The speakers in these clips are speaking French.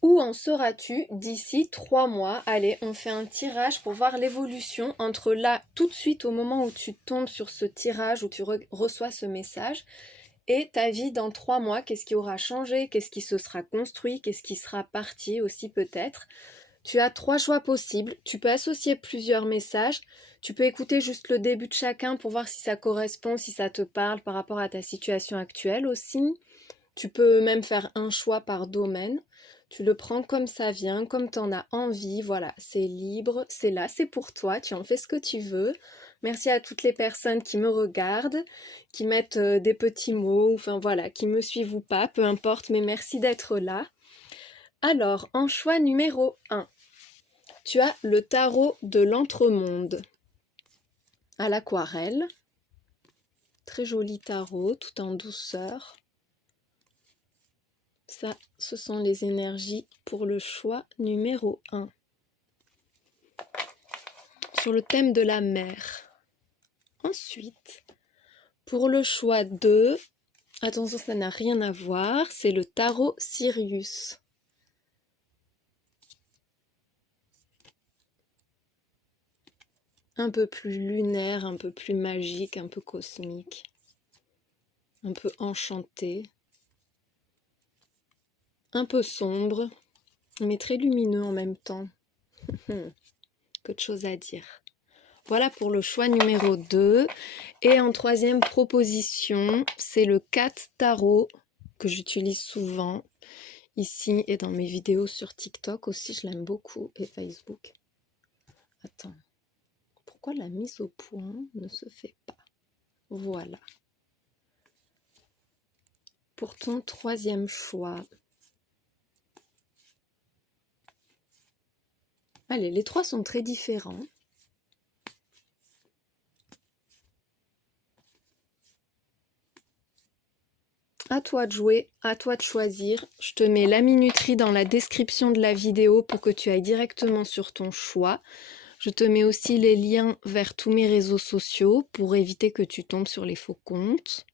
Où en seras-tu d'ici 3 mois? Allez, on fait un tirage pour voir l'évolution entre là, tout de suite, au moment où tu tombes sur ce tirage, où tu reçois ce message, et ta vie dans 3 mois. Qu'est-ce qui aura changé? Qu'est-ce qui se sera construit? Qu'est-ce qui sera parti aussi peut-être? Tu as 3 choix possibles. Tu peux associer plusieurs messages. Tu peux écouter juste le début de chacun pour voir si ça correspond, si ça te parle par rapport à ta situation actuelle aussi. Tu peux même faire un choix par domaine. Tu le prends comme ça vient, comme tu en as envie. Voilà, c'est libre, c'est là, c'est pour toi. Tu en fais ce que tu veux. Merci à toutes les personnes qui me regardent, qui mettent des petits mots, enfin voilà, qui me suivent ou pas, peu importe, mais merci d'être là. Alors, en choix numéro 1, tu as le tarot de l'entremonde à l'aquarelle. Très joli tarot, tout en douceur. Ça, ce sont les énergies pour le choix numéro 1. Sur le thème de la mer. Ensuite, pour le choix 2, attention, ça n'a rien à voir, c'est le tarot Sirius. Un peu plus lunaire, un peu plus magique, un peu cosmique, un peu enchanté, un peu sombre, mais très lumineux en même temps. Que de choses à dire. Voilà pour le choix numéro 2. Et en troisième proposition, c'est le 4 tarot que j'utilise souvent ici et dans mes vidéos sur TikTok aussi. Je l'aime beaucoup et Facebook. Attends, pourquoi la mise au point ne se fait pas? Voilà. Pour ton troisième choix. Allez, les trois sont très différents. À toi de jouer, à toi de choisir. Je te mets la minuterie dans la description de la vidéo pour que tu ailles directement sur ton choix. Je te mets aussi les liens vers tous mes réseaux sociaux pour éviter que tu tombes sur les faux comptes.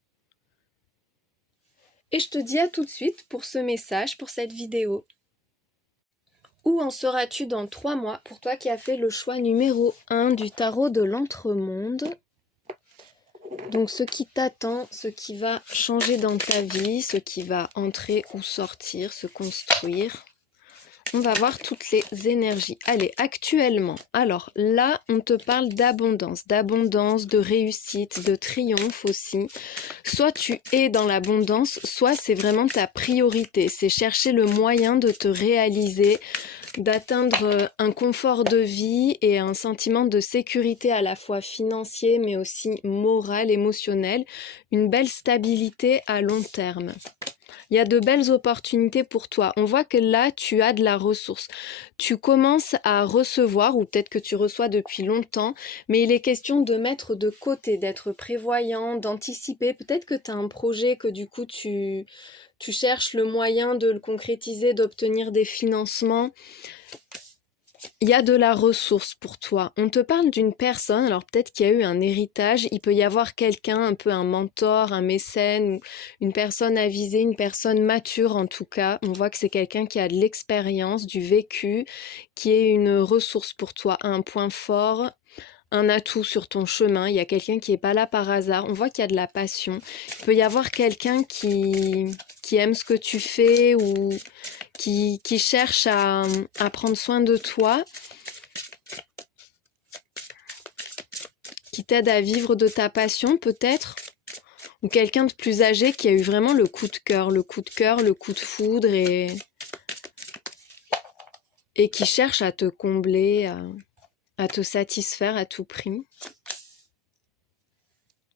Et je te dis à tout de suite pour ce message, pour cette vidéo. Où en seras-tu dans 3 mois pour toi qui as fait le choix numéro 1 du tarot de l'entremonde? Donc ce qui t'attend, ce qui va changer dans ta vie, ce qui va entrer ou sortir, se construire. On va voir toutes les énergies. Allez, actuellement, alors là, on te parle d'abondance, de réussite, de triomphe aussi. Soit tu es dans l'abondance, soit c'est vraiment ta priorité. C'est chercher le moyen de te réaliser, d'atteindre un confort de vie et un sentiment de sécurité à la fois financier mais aussi moral, émotionnel, une belle stabilité à long terme. Il y a de belles opportunités pour toi. On voit que là, tu as de la ressource. Tu commences à recevoir, ou peut-être que tu reçois depuis longtemps, mais il est question de mettre de côté, d'être prévoyant, d'anticiper. Peut-être que tu as un projet que du coup, tu cherches le moyen de le concrétiser, d'obtenir des financements. Il y a de la ressource pour toi. On te parle d'une personne, alors peut-être qu'il y a eu un héritage, il peut y avoir quelqu'un, un peu un mentor, un mécène, une personne avisée, une personne mature en tout cas. On voit que c'est quelqu'un qui a de l'expérience, du vécu, qui est une ressource pour toi, un point fort, un atout sur ton chemin. Il y a quelqu'un qui n'est pas là par hasard. On voit qu'il y a de la passion. Il peut y avoir quelqu'un qui aime ce que tu fais ou qui cherche à prendre soin de toi, qui t'aide à vivre de ta passion peut-être, ou quelqu'un de plus âgé qui a eu vraiment le coup de cœur, le coup de foudre et qui cherche à te combler, à te satisfaire à tout prix.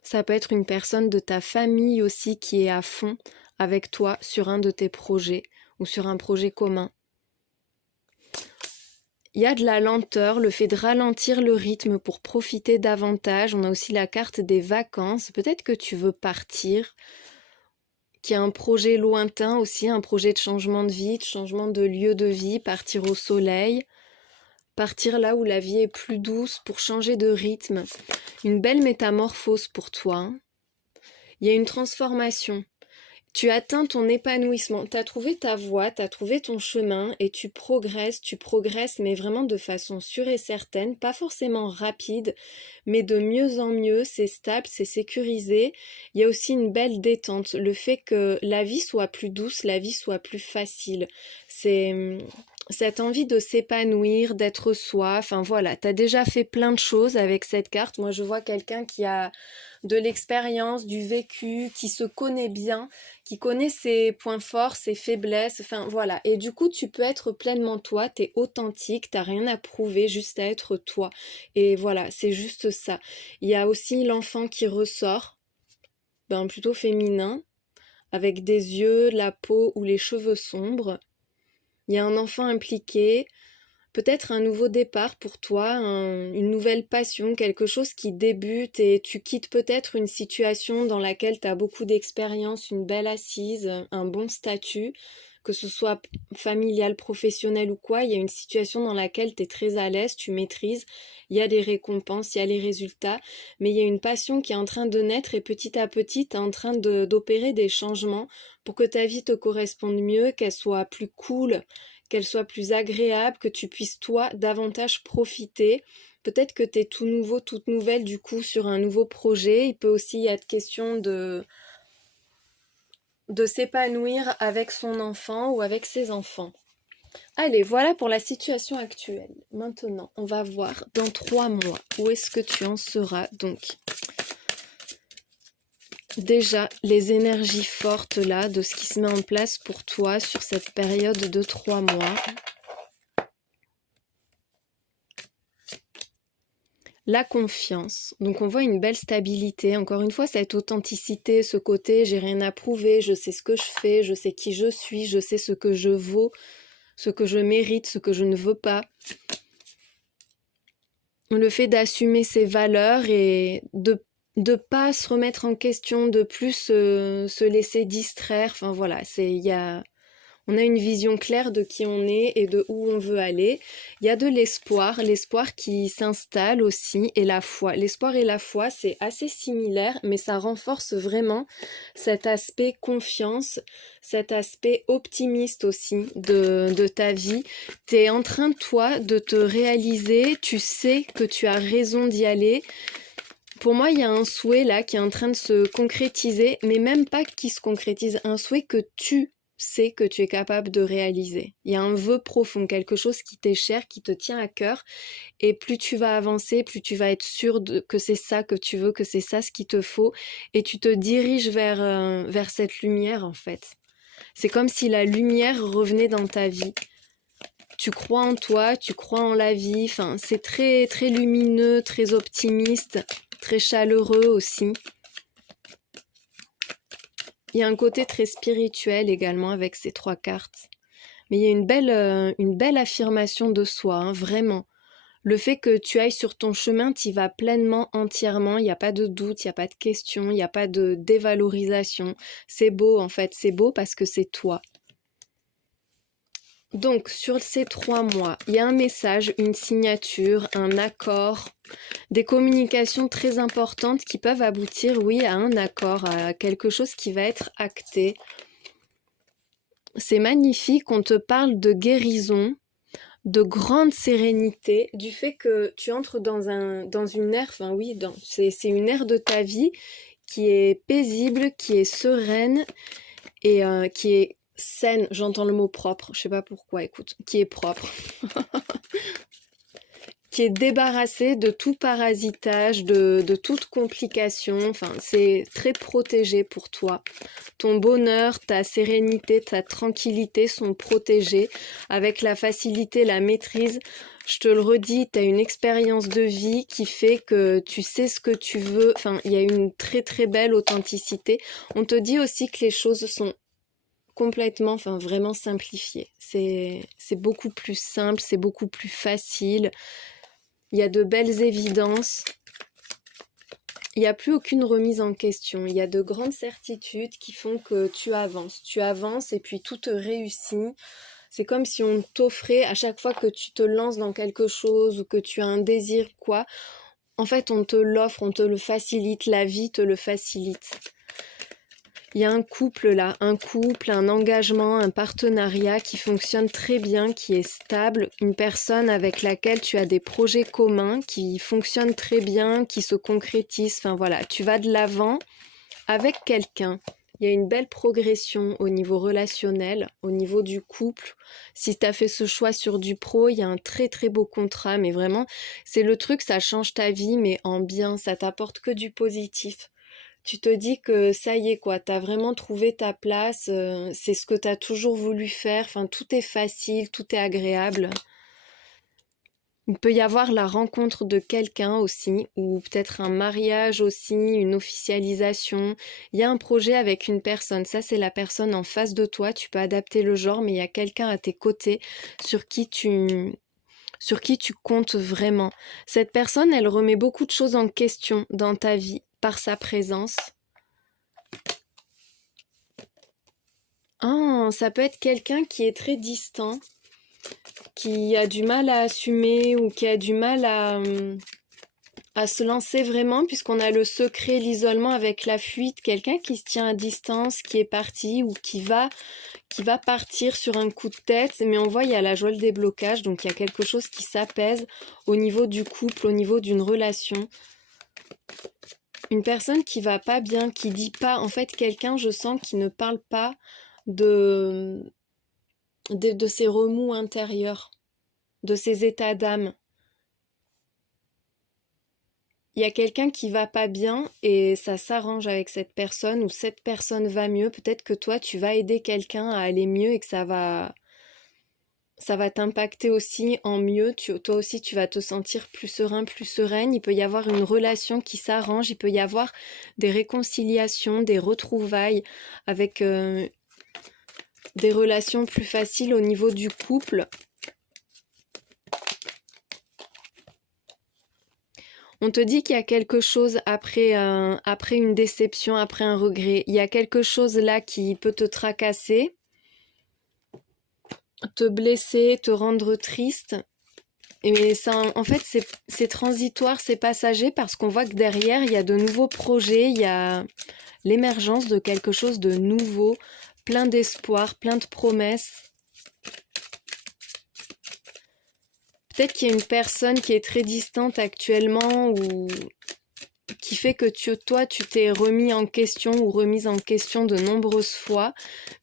Ça peut être une personne de ta famille aussi qui est à fond avec toi sur un de tes projets ou sur un projet commun. Il y a de la lenteur, le fait de ralentir le rythme pour profiter davantage. On a aussi la carte des vacances. Peut-être que tu veux partir, qu'il y a un projet lointain aussi, un projet de changement de vie, de changement de lieu de vie, partir au soleil, partir là où la vie est plus douce pour changer de rythme. Une belle métamorphose pour toi. Il y a une transformation. Tu atteins ton épanouissement, tu as trouvé ta voie, tu as trouvé ton chemin et tu progresses, mais vraiment de façon sûre et certaine, pas forcément rapide, mais de mieux en mieux, c'est stable, c'est sécurisé. Il y a aussi une belle détente, le fait que la vie soit plus douce, la vie soit plus facile. C'est cette envie de s'épanouir, d'être soi, enfin voilà, tu as déjà fait plein de choses avec cette carte. Moi je vois quelqu'un qui a de l'expérience, du vécu, qui se connaît bien, qui connaît ses points forts, ses faiblesses, enfin voilà. Et du coup, tu peux être pleinement toi, t'es authentique, t'as rien à prouver, juste à être toi. Et voilà, c'est juste ça. Il y a aussi l'enfant qui ressort, plutôt féminin, avec des yeux, la peau ou les cheveux sombres. Il y a un enfant impliqué, peut-être un nouveau départ pour toi, une nouvelle passion, quelque chose qui débute et tu quittes peut-être une situation dans laquelle tu as beaucoup d'expérience, une belle assise, un bon statut, que ce soit familial, professionnel ou quoi, il y a une situation dans laquelle tu es très à l'aise, tu maîtrises, il y a des récompenses, il y a les résultats, mais il y a une passion qui est en train de naître et petit à petit tu es en train d'opérer des changements pour que ta vie te corresponde mieux, qu'elle soit plus cool, qu'elle soit plus agréable, que tu puisses toi davantage profiter. Peut-être que tu es tout nouveau, toute nouvelle du coup sur un nouveau projet. Il peut aussi y être question de s'épanouir avec son enfant ou avec ses enfants. Allez, voilà pour la situation actuelle. Maintenant, on va voir dans 3 mois où est-ce que tu en seras. Donc, déjà, les énergies fortes là, de ce qui se met en place pour toi sur cette période de 3 mois. La confiance. Donc on voit une belle stabilité. Encore une fois, cette authenticité, ce côté j'ai rien à prouver, je sais ce que je fais, je sais qui je suis, je sais ce que je vaux, ce que je mérite, ce que je ne veux pas. Le fait d'assumer ses valeurs et de pas se remettre en question, de plus se laisser distraire. Enfin voilà, on a une vision claire de qui on est et de où on veut aller. Il y a de l'espoir qui s'installe aussi, et la foi. L'espoir et la foi, c'est assez similaire, mais ça renforce vraiment cet aspect confiance, cet aspect optimiste aussi de ta vie. Tu es en train, toi, de te réaliser, tu sais que tu as raison d'y aller. Pour moi, il y a un souhait là qui est en train de se concrétiser, mais même pas qui se concrétise, un souhait que tu sais que tu es capable de réaliser. Il y a un vœu profond, quelque chose qui t'est cher, qui te tient à cœur, et plus tu vas avancer, plus tu vas être sûr que c'est ça que tu veux, que c'est ça ce qu'il te faut, et tu te diriges vers cette lumière en fait. C'est comme si la lumière revenait dans ta vie. Tu crois en toi, tu crois en la vie, enfin, c'est très, très lumineux, très optimiste, très chaleureux aussi. Il y a un côté très spirituel également avec ces 3 cartes. Mais il y a une belle affirmation de soi, hein, vraiment. Le fait que tu ailles sur ton chemin, tu y vas pleinement, entièrement, il n'y a pas de doute, il n'y a pas de question, il n'y a pas de dévalorisation. C'est beau en fait, c'est beau parce que c'est toi. Donc sur ces 3 mois, il y a un message, une signature, un accord, des communications très importantes qui peuvent aboutir, oui, à un accord, à quelque chose qui va être acté. C'est magnifique, on te parle de guérison, de grande sérénité, du fait que tu entres dans une ère, enfin oui, c'est une ère de ta vie qui est paisible, qui est sereine et qui est saine. J'entends le mot propre, je sais pas pourquoi, écoute, qui est propre. Qui est débarrassé de tout parasitage, de toute complication, enfin c'est très protégé pour toi. Ton bonheur, ta sérénité, ta tranquillité sont protégés avec la facilité, la maîtrise. Je te le redis, tu as une expérience de vie qui fait que tu sais ce que tu veux, enfin il y a une très très belle authenticité. On te dit aussi que les choses sont complètement, enfin vraiment simplifiées. C'est beaucoup plus simple, c'est beaucoup plus facile. Il y a de belles évidences. Il n'y a plus aucune remise en question. Il y a de grandes certitudes qui font que tu avances. Tu avances et puis tout te réussit. C'est comme si on t'offrait à chaque fois que tu te lances dans quelque chose ou que tu as un désir, quoi. En fait, on te l'offre, on te le facilite. La vie te le facilite. Il y a un couple là, un couple, un engagement, un partenariat qui fonctionne très bien, qui est stable, une personne avec laquelle tu as des projets communs qui fonctionnent très bien, qui se concrétisent, enfin voilà, tu vas de l'avant avec quelqu'un. Il y a une belle progression au niveau relationnel, au niveau du couple. Si tu as fait ce choix sur du pro, il y a un très très beau contrat, mais vraiment, c'est le truc, ça change ta vie, mais en bien, ça t'apporte que du positif. Tu te dis que ça y est quoi, t'as vraiment trouvé ta place, c'est ce que t'as toujours voulu faire, enfin tout est facile, tout est agréable. Il peut y avoir la rencontre de quelqu'un aussi, ou peut-être un mariage aussi, une officialisation. Il y a un projet avec une personne, ça c'est la personne en face de toi, tu peux adapter le genre, mais il y a quelqu'un à tes côtés sur qui tu comptes vraiment. Cette personne, elle remet beaucoup de choses en question dans ta vie par sa présence. Ah, ça peut être quelqu'un qui est très distant, qui a du mal à assumer ou qui a du mal à se lancer vraiment, puisqu'on a le secret, l'isolement avec la fuite, quelqu'un qui se tient à distance, qui est parti ou qui va partir sur un coup de tête, mais on voit il y a la joie, le déblocage, donc il y a quelque chose qui s'apaise au niveau du couple, au niveau d'une relation. Une personne qui va pas bien, qui dit pas, en fait quelqu'un, je sens, qui ne parle pas de ses remous intérieurs, de ses états d'âme. Il y a quelqu'un qui va pas bien et ça s'arrange avec cette personne ou cette personne va mieux. Peut-être que toi, tu vas aider quelqu'un à aller mieux et que ça va t'impacter aussi en mieux. Toi aussi, tu vas te sentir plus serein, plus sereine. Il peut y avoir une relation qui s'arrange. Il peut y avoir des réconciliations, des retrouvailles avec des relations plus faciles au niveau du couple. On te dit qu'il y a quelque chose après une déception, après un regret. Il y a quelque chose là qui peut te tracasser, te blesser, te rendre triste. Mais ça, en fait, c'est transitoire, c'est passager parce qu'on voit que derrière, il y a de nouveaux projets, il y a l'émergence de quelque chose de nouveau, plein d'espoir, plein de promesses. Peut-être qu'il y a une personne qui est très distante actuellement ou qui fait que toi, tu t'es remis en question ou remise en question de nombreuses fois,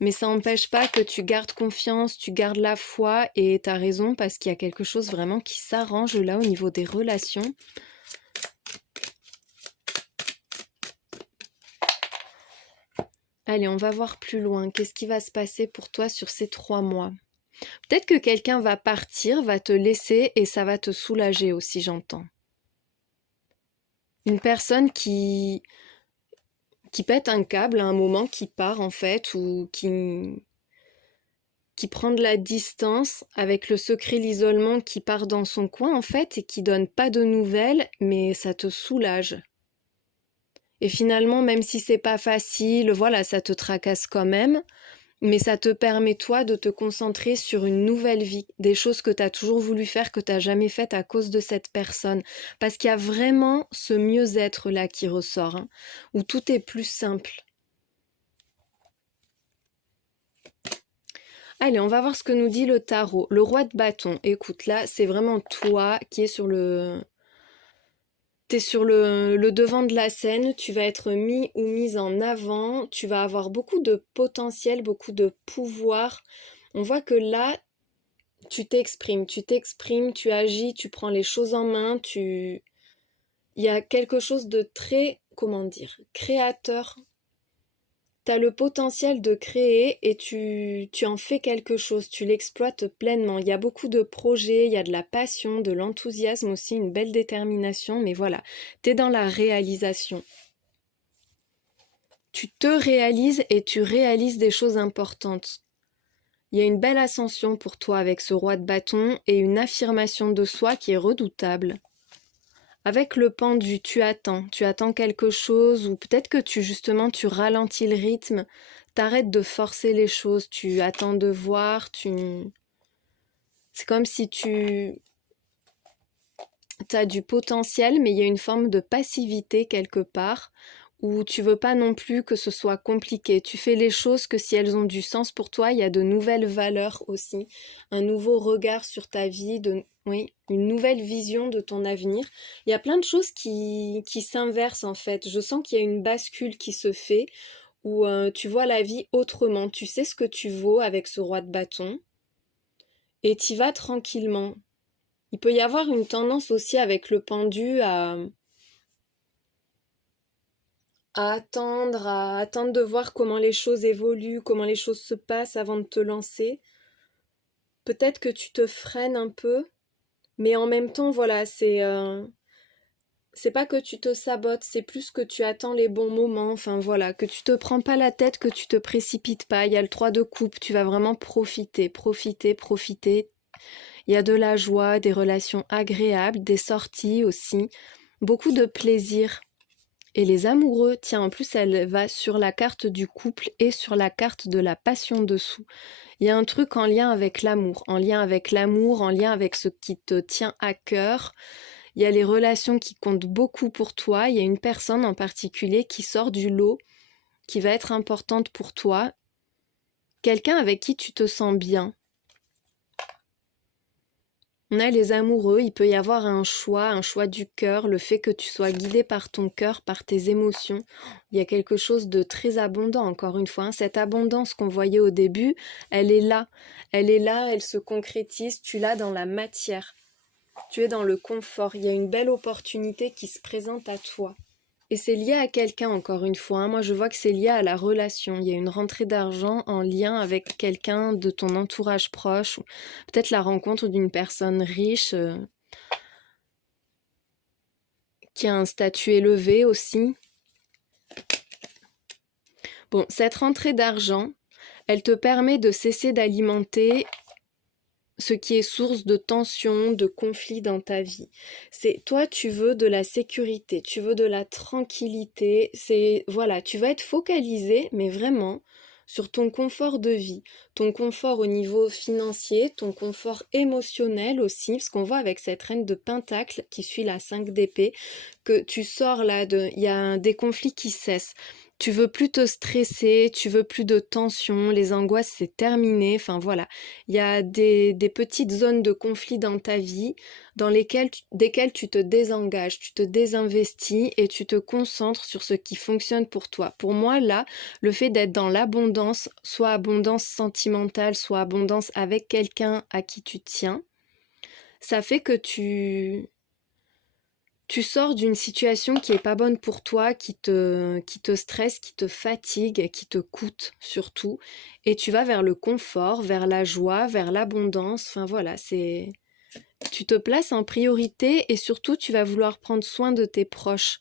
mais ça n'empêche pas que tu gardes confiance, tu gardes la foi et tu as raison parce qu'il y a quelque chose vraiment qui s'arrange là au niveau des relations. Allez, on va voir plus loin. Qu'est-ce qui va se passer pour toi sur ces 3 mois? Peut-être que quelqu'un va partir, va te laisser et ça va te soulager aussi, j'entends. Une personne qui pète un câble à un moment, qui part en fait, ou qui prend de la distance avec le secret, l'isolement, qui part dans son coin en fait et qui donne pas de nouvelles, mais ça te soulage. Et finalement, même si c'est pas facile, voilà, ça te tracasse quand même, mais ça te permet toi de te concentrer sur une nouvelle vie, des choses que tu as toujours voulu faire, que tu n'as jamais faites à cause de cette personne. Parce qu'il y a vraiment ce mieux-être là qui ressort, hein, où tout est plus simple. Allez, on va voir ce que nous dit le tarot. Le roi de bâton. Écoute, là, c'est vraiment toi qui es sur le... T'es sur le devant de la scène, tu vas être mis ou mise en avant, tu vas avoir beaucoup de potentiel, beaucoup de pouvoir. On voit que là, tu t'exprimes, tu agis, tu prends les choses en main, il y a quelque chose de très, comment dire, créateur. Tu as le potentiel de créer et tu en fais quelque chose, tu l'exploites pleinement. Il y a beaucoup de projets, il y a de la passion, de l'enthousiasme aussi, une belle détermination, mais voilà, tu es dans la réalisation. Tu te réalises et tu réalises des choses importantes. Il y a une belle ascension pour toi avec ce roi de bâton et une affirmation de soi qui est redoutable. Avec le pendu, tu attends quelque chose ou peut-être que tu ralentis le rythme, t'arrêtes de forcer les choses, tu attends de voir, c'est comme si tu as du potentiel mais il y a une forme de passivité quelque part où tu veux pas non plus que ce soit compliqué. Tu fais les choses que si elles ont du sens pour toi, il y a de nouvelles valeurs aussi, un nouveau regard sur ta vie, oui, une nouvelle vision de ton avenir. Il y a plein de choses qui s'inversent en fait. Je sens qu'il y a une bascule qui se fait où tu vois la vie autrement. Tu sais ce que tu vaux avec ce roi de bâton et t'y vas tranquillement. Il peut y avoir une tendance aussi avec le pendu à attendre de voir comment les choses évoluent, comment les choses se passent avant de te lancer. Peut-être que tu te freines un peu, mais en même temps, voilà, c'est pas que tu te sabotes, c'est plus que tu attends les bons moments, enfin voilà, que tu te prends pas la tête, que tu te précipites pas. Il y a le 3 de coupe, tu vas vraiment profiter, profiter, profiter. Il y a de la joie, des relations agréables, des sorties aussi, beaucoup de plaisir. Et les amoureux, tiens, en plus, elle va sur la carte du couple et sur la carte de la passion dessous. Il y a un truc en lien avec l'amour, en lien avec l'amour, en lien avec ce qui te tient à cœur. Il y a les relations qui comptent beaucoup pour toi. Il y a une personne en particulier qui sort du lot, qui va être importante pour toi. Quelqu'un avec qui tu te sens bien. On a les amoureux, il peut y avoir un choix du cœur, le fait que tu sois guidé par ton cœur, par tes émotions. Il y a quelque chose de très abondant, encore une fois. Cette abondance qu'on voyait au début, elle est là. Elle est là, elle se concrétise, tu l'as dans la matière. Tu es dans le confort, il y a une belle opportunité qui se présente à toi. Et c'est lié à quelqu'un, encore une fois. Moi, je vois que c'est lié à la relation. Il y a une rentrée d'argent en lien avec quelqu'un de ton entourage proche, ou peut-être la rencontre d'une personne riche qui a un statut élevé aussi. Bon, cette rentrée d'argent, elle te permet de cesser d'alimenter ce qui est source de tension, de conflit dans ta vie. C'est toi, tu veux de la sécurité, tu veux de la tranquillité, voilà, tu vas être focalisé, mais vraiment sur ton confort de vie, ton confort au niveau financier, ton confort émotionnel aussi, parce qu'on voit avec cette reine de Pentacle qui suit la 5 d'épée, que tu sors là, il y a des conflits qui cessent. Tu veux plus te stresser, tu veux plus de tension, les angoisses c'est terminé, enfin voilà. Il y a des petites zones de conflit dans ta vie desquelles tu te désengages, tu te désinvestis et tu te concentres sur ce qui fonctionne pour toi. Pour moi, là, le fait d'être dans l'abondance, soit abondance sentimentale, soit abondance avec quelqu'un à qui tu tiens, ça fait que tu sors d'une situation qui est pas bonne pour toi, qui te stresse, qui te fatigue, qui te coûte surtout, et tu vas vers le confort, vers la joie, vers l'abondance, enfin voilà, tu te places en priorité et surtout tu vas vouloir prendre soin de tes proches.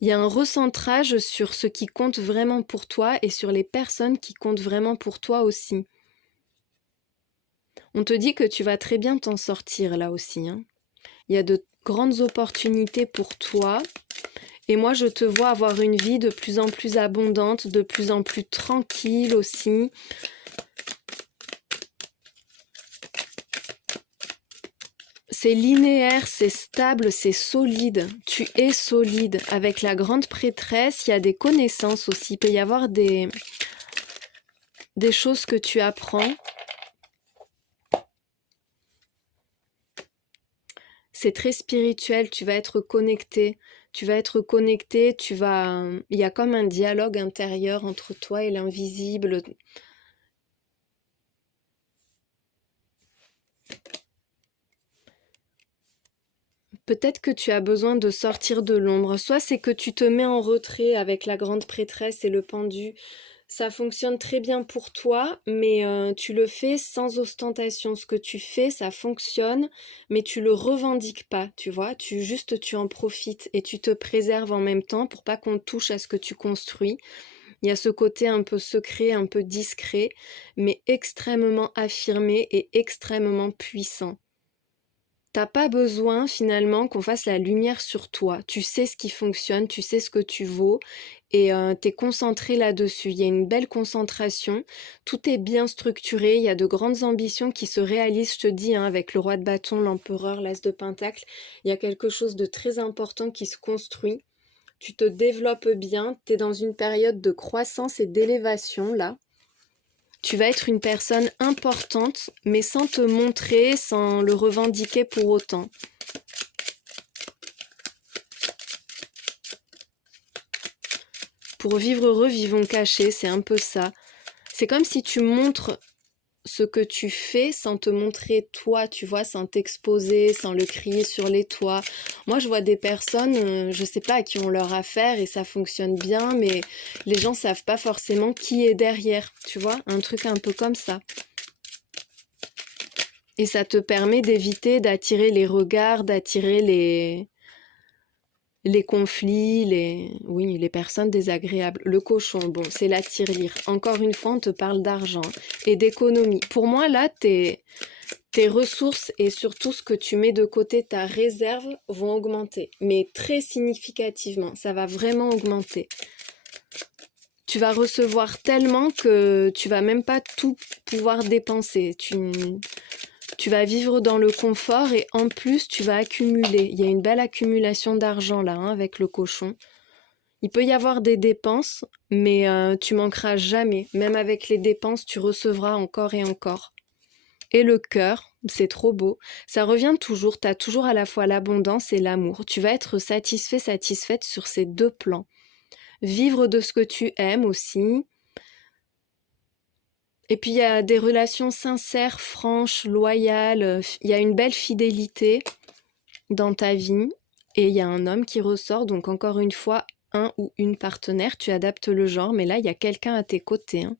Il y a un recentrage sur ce qui compte vraiment pour toi et sur les personnes qui comptent vraiment pour toi aussi. On te dit que tu vas très bien t'en sortir là aussi, hein. Il y a de grandes opportunités pour toi. Et moi, je te vois avoir une vie de plus en plus abondante, de plus en plus tranquille aussi. C'est linéaire, c'est stable, c'est solide. Tu es solide. Avec la grande prêtresse, il y a des connaissances aussi. Il peut y avoir des choses que tu apprends. C'est très spirituel, tu vas être connecté. Il y a comme un dialogue intérieur entre toi et l'invisible. Peut-être que tu as besoin de sortir de l'ombre. Soit c'est que tu te mets en retrait avec la grande prêtresse et le pendu. Ça fonctionne très bien pour toi, mais tu le fais sans ostentation. Ce que tu fais, ça fonctionne, mais tu le revendiques pas, tu vois. Tu en profites et tu te préserves en même temps pour pas qu'on touche à ce que tu construis. Il y a ce côté un peu secret, un peu discret, mais extrêmement affirmé et extrêmement puissant. T'as pas besoin finalement qu'on fasse la lumière sur toi. Tu sais ce qui fonctionne, tu sais ce que tu vaux et t'es concentré là-dessus. Il y a une belle concentration, tout est bien structuré, il y a de grandes ambitions qui se réalisent, je te dis, hein, avec le roi de bâton, l'empereur, l'as de pentacle. Il y a quelque chose de très important qui se construit. tu te développes bien, tu es dans une période de croissance et d'élévation là. Tu vas être une personne importante, mais sans te montrer, sans le revendiquer pour autant. Pour vivre heureux, vivons cachés, c'est un peu ça. C'est comme si tu montres ce que tu fais sans te montrer toi, tu vois, sans t'exposer, sans le crier sur les toits. Moi, je vois des personnes, je sais pas, qui ont leur affaire et ça fonctionne bien, mais les gens savent pas forcément qui est derrière, tu vois, un truc un peu comme ça. Et ça te permet d'éviter d'attirer les regards, d'attirer les conflits, les personnes désagréables. Le cochon, bon, c'est la tirelire. Encore une fois, on te parle d'argent et d'économie. Pour moi, là, tes ressources et surtout ce que tu mets de côté, ta réserve, vont augmenter. Mais très significativement, ça va vraiment augmenter. Tu vas recevoir tellement que tu vas même pas tout pouvoir dépenser. Tu vas vivre dans le confort et en plus tu vas accumuler. Il y a une belle accumulation d'argent là avec le cochon. Il peut y avoir des dépenses, mais tu manqueras jamais. Même avec les dépenses, tu recevras encore et encore. Et le cœur, c'est trop beau. Ça revient toujours, tu as toujours à la fois l'abondance et l'amour. Tu vas être satisfait, satisfaite sur ces deux plans. Vivre de ce que tu aimes aussi. Et puis il y a des relations sincères, franches, loyales, il y a une belle fidélité dans ta vie et il y a un homme qui ressort, donc encore une fois, un ou une partenaire, tu adaptes le genre, mais là il y a quelqu'un à tes côtés. Hein.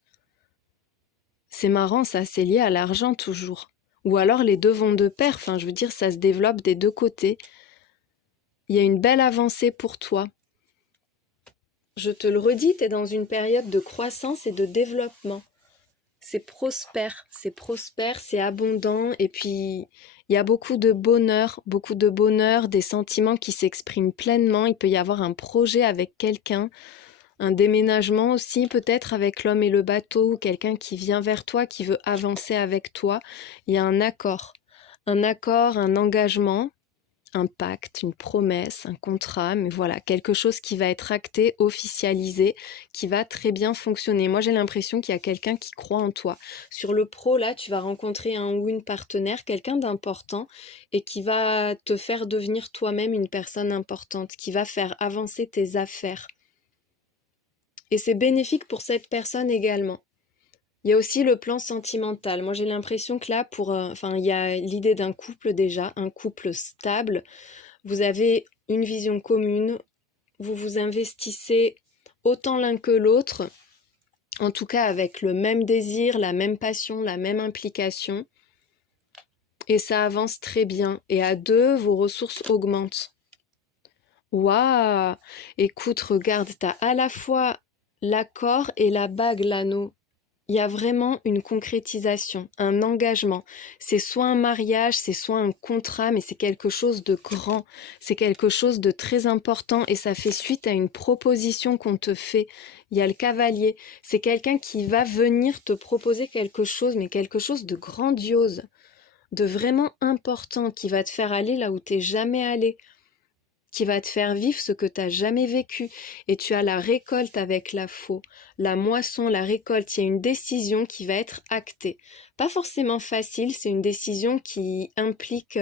C'est marrant ça, c'est lié à l'argent toujours. Ou alors les deux vont de pair, enfin je veux dire ça se développe des deux côtés. Il y a une belle avancée pour toi. Je te le redis, tu es dans une période de croissance et de développement. C'est prospère, c'est abondant et puis il y a beaucoup de bonheur, des sentiments qui s'expriment pleinement. Il peut y avoir un projet avec quelqu'un, un déménagement aussi peut-être avec l'homme et le bateau, ou quelqu'un qui vient vers toi, qui veut avancer avec toi. Il y a un accord, un engagement. Un pacte, une promesse, un contrat, mais voilà, quelque chose qui va être acté, officialisé, qui va très bien fonctionner. Moi, j'ai l'impression qu'il y a quelqu'un qui croit en toi. Sur le pro, là, tu vas rencontrer un ou une partenaire, quelqu'un d'important, et qui va te faire devenir toi-même une personne importante, qui va faire avancer tes affaires. Et c'est bénéfique pour cette personne également. Il y a aussi le plan sentimental. Moi, j'ai l'impression que là, il y a l'idée d'un couple déjà, un couple stable. Vous avez une vision commune, vous vous investissez autant l'un que l'autre, en tout cas avec le même désir, la même passion, la même implication. Et ça avance très bien. Et à deux, vos ressources augmentent. Waouh! Écoute, regarde, t'as à la fois l'accord et la bague, l'anneau. Il y a vraiment une concrétisation, un engagement. C'est soit un mariage, c'est soit un contrat, mais c'est quelque chose de grand, c'est quelque chose de très important et ça fait suite à une proposition qu'on te fait. Il y a le cavalier, c'est quelqu'un qui va venir te proposer quelque chose, mais quelque chose de grandiose, de vraiment important, qui va te faire aller là où t'es jamais allé, qui va te faire vivre ce que tu n'as jamais vécu. Et tu as la récolte avec la faux, la moisson, la récolte. Il y a une décision qui va être actée. Pas forcément facile, c'est une décision qui implique,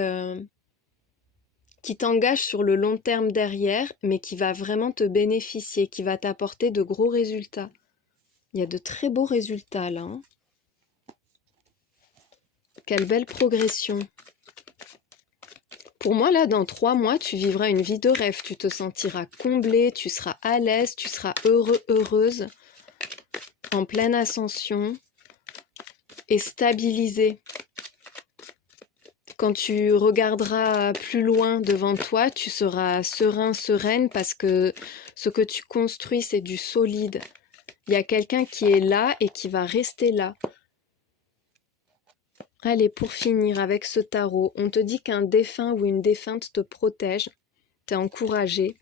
qui t'engage sur le long terme derrière, mais qui va vraiment te bénéficier, qui va t'apporter de gros résultats. Il y a de très beaux résultats là. Hein. Quelle belle progression. Pour moi, là, dans 3 mois, tu vivras une vie de rêve. Tu te sentiras comblé, tu seras à l'aise, tu seras heureux, heureuse, en pleine ascension et stabilisé. Quand tu regarderas plus loin devant toi, tu seras serein, sereine parce que ce que tu construis, c'est du solide. Il y a quelqu'un qui est là et qui va rester là. Allez, pour finir avec ce tarot, on te dit qu'un défunt ou une défunte te protège, t'es encouragé.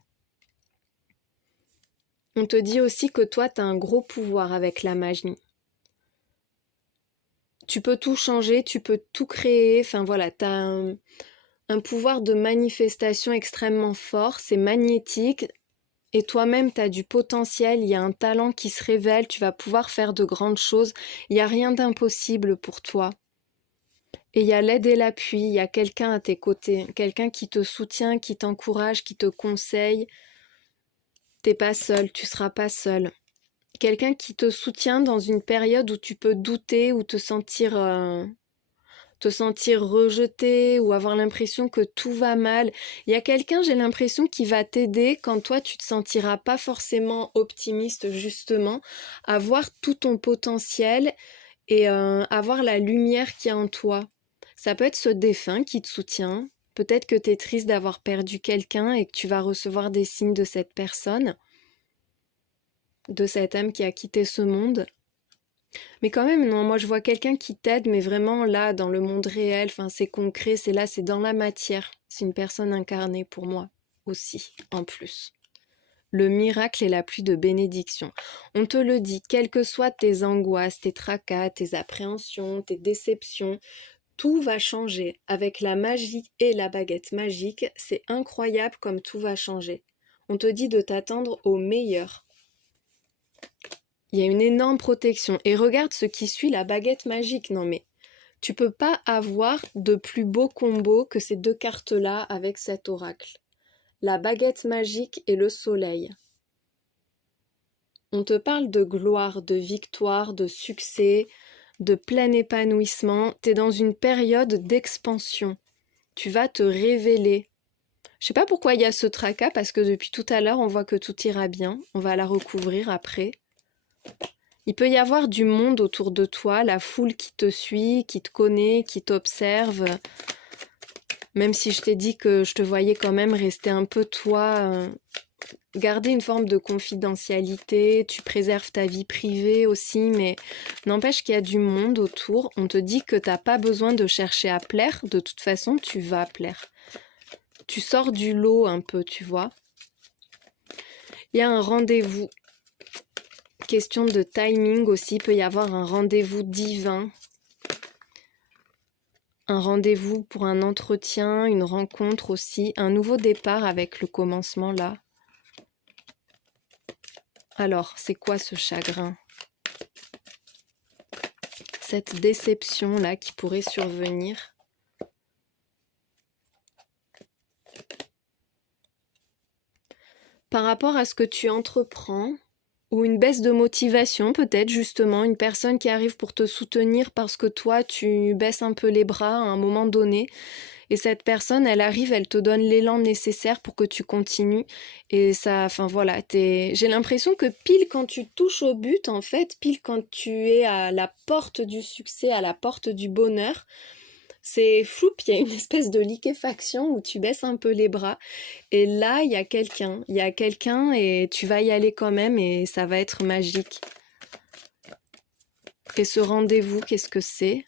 On te dit aussi que toi, t'as un gros pouvoir avec la magie. Tu peux tout changer, tu peux tout créer, enfin voilà, t'as un pouvoir de manifestation extrêmement fort, c'est magnétique, Et toi-même, tu as du potentiel, il y a un talent qui se révèle, tu vas pouvoir faire de grandes choses. Il n'y a rien d'impossible pour toi. Et il y a l'aide et l'appui, il y a quelqu'un à tes côtés, quelqu'un qui te soutient, qui t'encourage, qui te conseille. T'es pas seul, tu seras pas seul. Quelqu'un qui te soutient dans une période où tu peux douter ou te sentir rejeté ou avoir l'impression que tout va mal. Il y a quelqu'un, j'ai l'impression, qui va t'aider quand toi tu te sentiras pas forcément optimiste justement, à voir tout ton potentiel et à voir la lumière qu'il y a en toi. Ça peut être ce défunt qui te soutient. Peut-être que tu es triste d'avoir perdu quelqu'un et que tu vas recevoir des signes de cette personne, de cette âme qui a quitté ce monde. Mais quand même, non, moi je vois quelqu'un qui t'aide, mais vraiment là, dans le monde réel, enfin c'est concret, c'est là, c'est dans la matière. C'est une personne incarnée pour moi aussi, en plus. Le miracle est la pluie de bénédiction. On te le dit, quelles que soient tes angoisses, tes tracas, tes appréhensions, tes déceptions, tout va changer. Avec la magie et la baguette magique, c'est incroyable comme tout va changer. On te dit de t'attendre au meilleur. Il y a une énorme protection. Et regarde ce qui suit la baguette magique. Non mais, tu peux pas avoir de plus beau combo que ces deux cartes-là avec cet oracle. La baguette magique et le soleil. On te parle de gloire, de victoire, de succès, de plein épanouissement. T'es dans une période d'expansion. Tu vas te révéler. Je sais pas pourquoi il y a ce tracas, parce que depuis tout à l'heure, on voit que tout ira bien. On va la recouvrir après. Il peut y avoir du monde autour de toi, la foule qui te suit, qui te connaît, qui t'observe. Même si je t'ai dit que je te voyais quand même rester un peu toi, garder une forme de confidentialité, tu préserves ta vie privée aussi, mais n'empêche qu'il y a du monde autour. On te dit que t'as pas besoin de chercher à plaire, de toute façon tu vas plaire. Tu sors du lot un peu, tu vois. Il y a un rendez-vous. Question de timing aussi, il peut y avoir un rendez-vous divin. Un rendez-vous pour un entretien, une rencontre aussi, un nouveau départ avec le commencement là. Alors, c'est quoi ce chagrin? Cette déception là qui pourrait survenir? Par rapport à ce que tu entreprends, ou une baisse de motivation peut-être justement, une personne qui arrive pour te soutenir parce que toi tu baisses un peu les bras à un moment donné, et cette personne elle arrive, elle te donne l'élan nécessaire pour que tu continues, et ça, enfin voilà, j'ai l'impression que pile quand tu touches au but en fait, pile quand tu es à la porte du succès, à la porte du bonheur, c'est floup, il y a une espèce de liquéfaction où tu baisses un peu les bras. Et là, il y a quelqu'un et tu vas y aller quand même et ça va être magique. Et ce rendez-vous, qu'est-ce que c'est?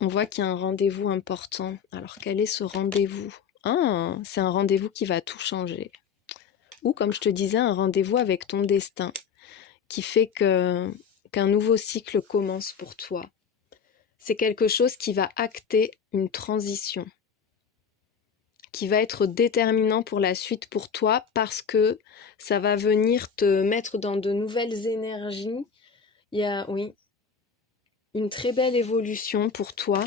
On voit qu'il y a un rendez-vous important. Alors, quel est ce rendez-vous? Ah, c'est un rendez-vous qui va tout changer. Ou, comme je te disais, un rendez-vous avec ton destin qui fait qu'un nouveau cycle commence pour toi. C'est quelque chose qui va acter une transition, qui va être déterminant pour la suite pour toi parce que ça va venir te mettre dans de nouvelles énergies. Il y a, oui, une très belle évolution pour toi.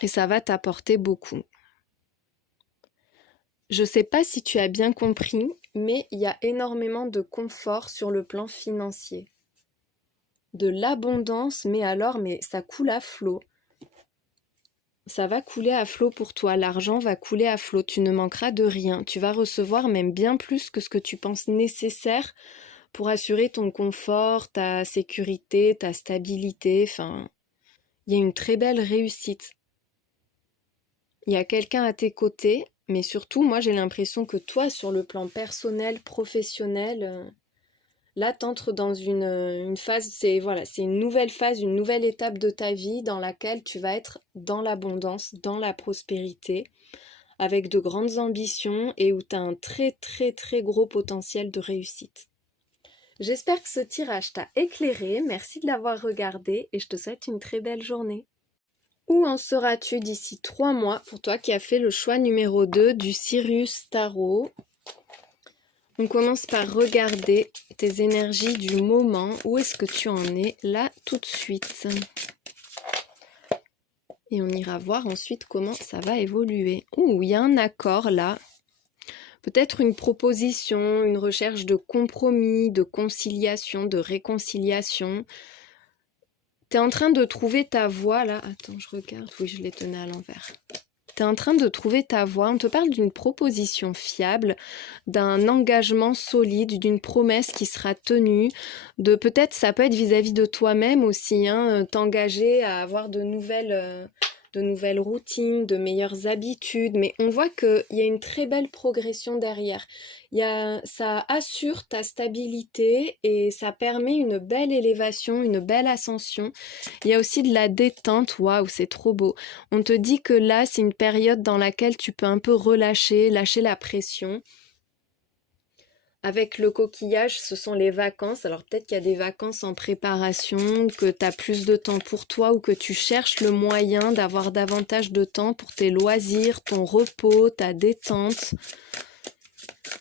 Et ça va t'apporter beaucoup. Je ne sais pas si tu as bien compris, mais il y a énormément de confort sur le plan financier. De l'abondance, mais ça coule à flot. Ça va couler à flot pour toi, l'argent va couler à flot, tu ne manqueras de rien. Tu vas recevoir même bien plus que ce que tu penses nécessaire pour assurer ton confort, ta sécurité, ta stabilité. Enfin, il y a une très belle réussite. Il y a quelqu'un à tes côtés, mais surtout, moi j'ai l'impression que toi, sur le plan personnel, professionnel, là t'entres dans une phase, c'est voilà, c'est une nouvelle phase, une nouvelle étape de ta vie dans laquelle tu vas être dans l'abondance, dans la prospérité, avec de grandes ambitions et où tu as un très très très gros potentiel de réussite. J'espère que ce tirage t'a éclairé, merci de l'avoir regardé et je te souhaite une très belle journée. Où en seras-tu d'ici 3 mois pour toi qui as fait le choix numéro 2 du Sirius Tarot? On commence par regarder tes énergies du moment. Où est-ce que tu en es là tout de suite? Et on ira voir ensuite comment ça va évoluer. Ouh, il y a un accord là. Peut-être une proposition, une recherche de compromis, de conciliation, de réconciliation. T'es en train de trouver ta voie là. Attends, je regarde. Oui, je les tenais à l'envers. T'es en train de trouver ta voie. On te parle d'une proposition fiable, d'un engagement solide, d'une promesse qui sera tenue, de peut-être ça peut être vis-à-vis de toi-même aussi, hein, t'engager à avoir de nouvelles routines, de meilleures habitudes, mais on voit qu'il y a une très belle progression derrière. Ça assure ta stabilité et ça permet une belle élévation, une belle ascension. Il y a aussi de la détente, waouh, c'est trop beau. On te dit que là, c'est une période dans laquelle tu peux un peu lâcher la pression. Avec le coquillage, ce sont les vacances. Alors peut-être qu'il y a des vacances en préparation, que tu as plus de temps pour toi ou que tu cherches le moyen d'avoir davantage de temps pour tes loisirs, ton repos, ta détente.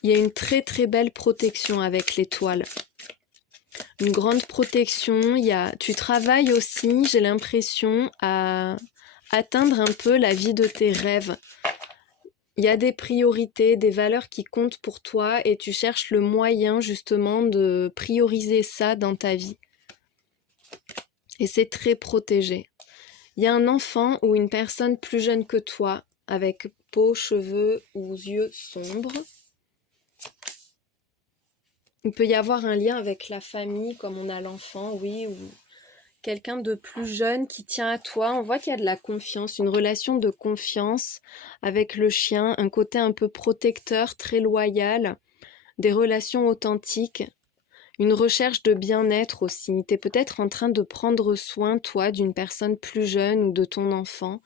Il y a une très très belle protection avec l'étoile. Une grande protection. Tu travailles aussi, j'ai l'impression, à atteindre un peu la vie de tes rêves. Il y a des priorités, des valeurs qui comptent pour toi et tu cherches le moyen justement de prioriser ça dans ta vie. Et c'est très protégé. Il y a un enfant ou une personne plus jeune que toi, avec peau, cheveux ou yeux sombres. Il peut y avoir un lien avec la famille, comme on a l'enfant, oui, ou quelqu'un de plus jeune qui tient à toi. On voit qu'il y a de la confiance, une relation de confiance avec le chien, un côté un peu protecteur, très loyal, des relations authentiques, une recherche de bien-être aussi. Tu es peut-être en train de prendre soin, toi, d'une personne plus jeune ou de ton enfant.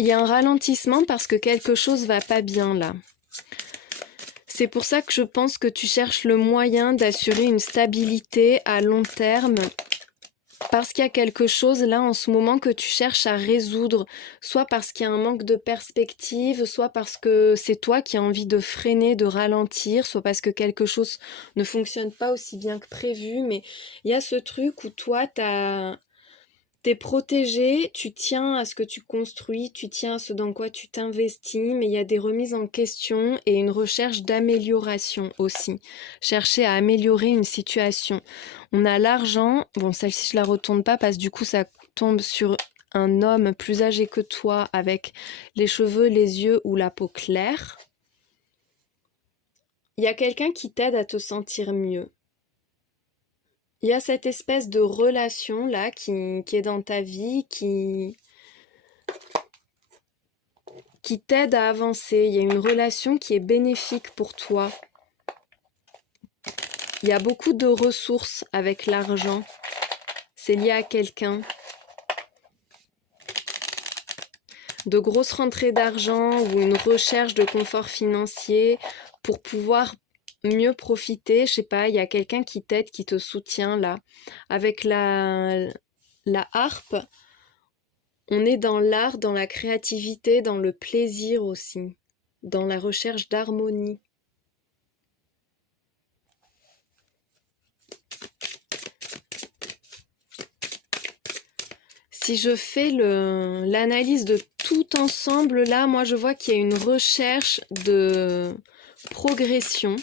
Il y a un ralentissement parce que quelque chose va pas bien là. C'est pour ça que je pense que tu cherches le moyen d'assurer une stabilité à long terme. Parce qu'il y a quelque chose là en ce moment que tu cherches à résoudre, soit parce qu'il y a un manque de perspective, soit parce que c'est toi qui as envie de freiner, de ralentir, soit parce que quelque chose ne fonctionne pas aussi bien que prévu, mais il y a ce truc où toi t'es protégé, tu tiens à ce que tu construis, tu tiens à ce dans quoi tu t'investis, mais il y a des remises en question et une recherche d'amélioration aussi. Chercher à améliorer une situation. On a l'argent, bon celle-ci je la retourne pas parce que du coup ça tombe sur un homme plus âgé que toi avec les cheveux, les yeux ou la peau claire. Il y a quelqu'un qui t'aide à te sentir mieux. Il y a cette espèce de relation là qui est dans ta vie, qui t'aide à avancer. Il y a une relation qui est bénéfique pour toi. Il y a beaucoup de ressources avec l'argent. C'est lié à quelqu'un. De grosses rentrées d'argent ou une recherche de confort financier pour pouvoir mieux profiter. Je sais pas, il y a quelqu'un qui t'aide, qui te soutient là. Avec la harpe, on est dans l'art, dans la créativité, dans le plaisir aussi, dans la recherche d'harmonie. Si je fais l'analyse de tout ensemble, là, moi je vois qu'il y a une recherche de progression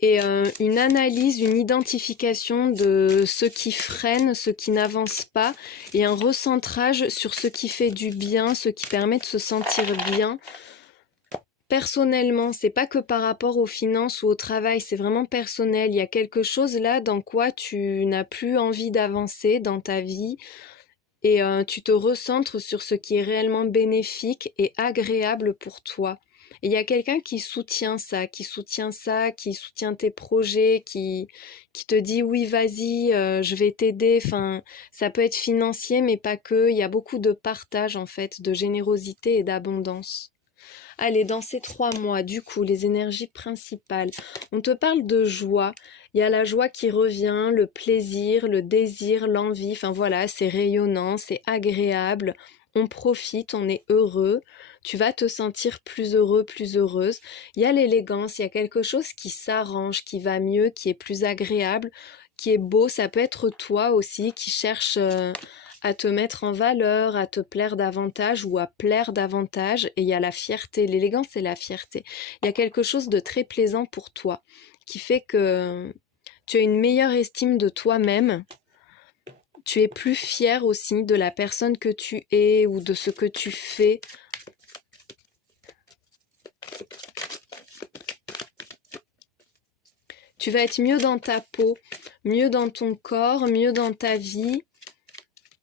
et une analyse, une identification de ce qui freine, ce qui n'avance pas et un recentrage sur ce qui fait du bien, ce qui permet de se sentir bien. Personnellement, c'est pas que par rapport aux finances ou au travail, c'est vraiment personnel. Il y a quelque chose là dans quoi tu n'as plus envie d'avancer dans ta vie et tu te recentres sur ce qui est réellement bénéfique et agréable pour toi. Et il y a quelqu'un qui soutient ça, qui soutient tes projets, qui te dit oui vas-y, je vais t'aider. Enfin, ça peut être financier mais pas que. Il y a beaucoup de partage en fait, de générosité et d'abondance. Allez, dans ces 3 mois, du coup, les énergies principales, on te parle de joie. Il y a la joie qui revient, le plaisir, le désir, l'envie. Enfin voilà, c'est rayonnant, c'est agréable. On profite, on est heureux. Tu vas te sentir plus heureux, plus heureuse. Il y a l'élégance, il y a quelque chose qui s'arrange, qui va mieux, qui est plus agréable, qui est beau. Ça peut être toi aussi qui cherche à te mettre en valeur, à te plaire davantage ou à plaire davantage. Et il y a la fierté, l'élégance et la fierté. Il y a quelque chose de très plaisant pour toi qui fait que tu as une meilleure estime de toi-même. Tu es plus fier aussi de la personne que tu es ou de ce que tu fais. Tu vas être mieux dans ta peau, mieux dans ton corps, mieux dans ta vie.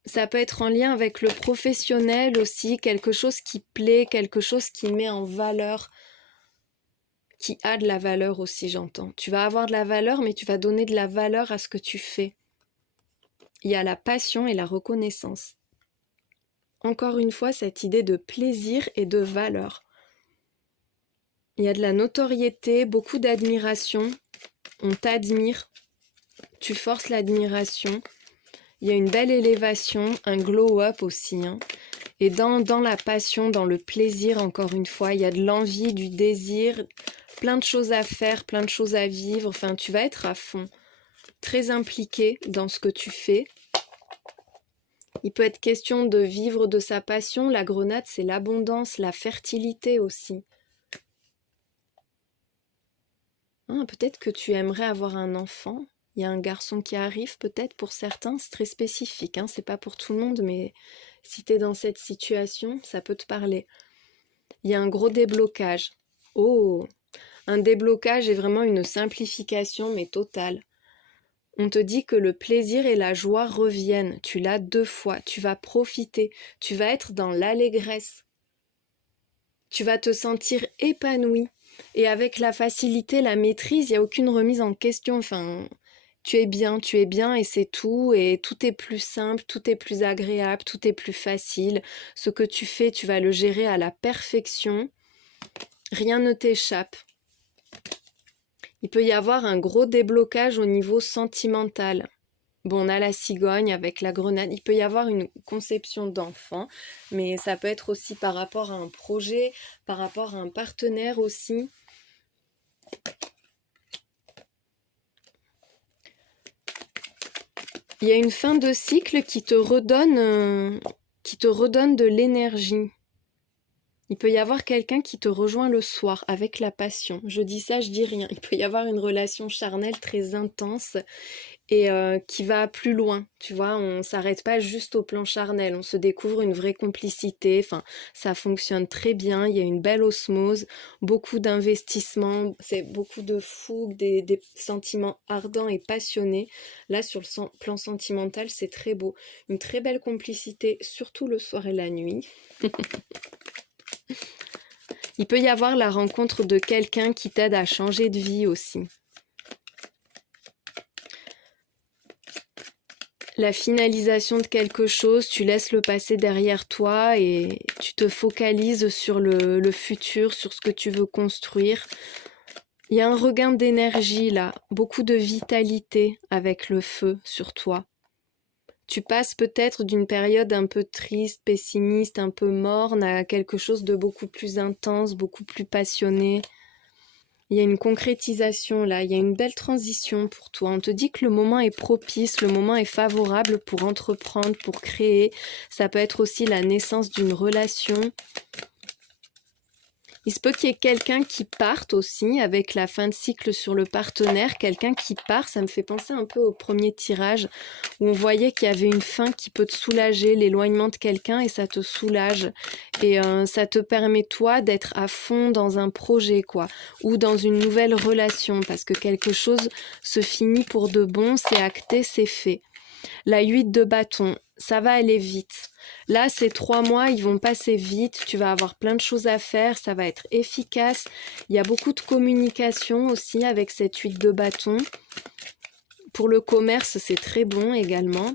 Ça peut être en lien avec le professionnel aussi, quelque chose qui plaît, quelque chose qui met en valeur, qui a de la valeur aussi, j'entends. Tu vas avoir de la valeur, mais tu vas donner de la valeur à ce que tu fais. Il y a la passion et la reconnaissance. Encore une fois, cette idée de plaisir et de valeur. Il y a de la notoriété, beaucoup d'admiration. On t'admire. Tu forces l'admiration. Il y a une belle élévation, un glow-up aussi. Et dans la passion, dans le plaisir, encore une fois, il y a de l'envie, du désir, plein de choses à faire, plein de choses à vivre. Enfin, tu vas être à fond, très impliqué dans ce que tu fais. Il peut être question de vivre de sa passion. La grenade, c'est l'abondance, la fertilité aussi. Peut-être que tu aimerais avoir un enfant. Il y a un garçon qui arrive, peut-être pour certains, c'est très spécifique. C'est pas pour tout le monde, mais si tu es dans cette situation, ça peut te parler. Il y a un gros déblocage. Oh, un déblocage est vraiment une simplification, mais totale. On te dit que le plaisir et la joie reviennent. Tu l'as 2 fois. Tu vas profiter. Tu vas être dans l'allégresse. Tu vas te sentir épanoui. Et avec la facilité, la maîtrise, il n'y a aucune remise en question. Enfin, tu es bien et c'est tout. Et tout est plus simple, tout est plus agréable, tout est plus facile. Ce que tu fais, tu vas le gérer à la perfection. Rien ne t'échappe. Il peut y avoir un gros déblocage au niveau sentimental. Bon, on a la cigogne avec la grenade. Il peut y avoir une conception d'enfant, mais ça peut être aussi par rapport à un projet, par rapport à un partenaire aussi. Il y a une fin de cycle qui te redonne de l'énergie. Il peut y avoir quelqu'un qui te rejoint le soir avec la passion. Je dis ça, je dis rien. Il peut y avoir une relation charnelle très intense et qui va plus loin. Tu vois, on s'arrête pas juste au plan charnel. On se découvre une vraie complicité. Enfin, ça fonctionne très bien. Il y a une belle osmose, beaucoup d'investissement, c'est beaucoup de fougue, des sentiments ardents et passionnés. Là, sur le plan sentimental, c'est très beau. Une très belle complicité, surtout le soir et la nuit. Il peut y avoir la rencontre de quelqu'un qui t'aide à changer de vie aussi. La finalisation de quelque chose, tu laisses le passé derrière toi et tu te focalises sur le futur, sur ce que tu veux construire. Il y a un regain d'énergie là, beaucoup de vitalité avec le feu sur toi. Tu passes peut-être d'une période un peu triste, pessimiste, un peu morne à quelque chose de beaucoup plus intense, beaucoup plus passionné. Il y a une concrétisation là, il y a une belle transition pour toi. On te dit que le moment est propice, le moment est favorable pour entreprendre, pour créer. Ça peut être aussi la naissance d'une relation. Il se peut qu'il y ait quelqu'un qui parte aussi avec la fin de cycle sur le partenaire. Quelqu'un qui part, ça me fait penser un peu au premier tirage où on voyait qu'il y avait une fin qui peut te soulager, l'éloignement de quelqu'un et ça te soulage. Et ça te permet toi d'être à fond dans un projet quoi, ou dans une nouvelle relation parce que quelque chose se finit pour de bon, c'est acté, c'est fait. La 8 de bâton, ça va aller vite. Là, ces 3 mois, ils vont passer vite. Tu vas avoir plein de choses à faire. Ça va être efficace. Il y a beaucoup de communication aussi avec cette 8 de bâton. Pour le commerce, c'est très bon également.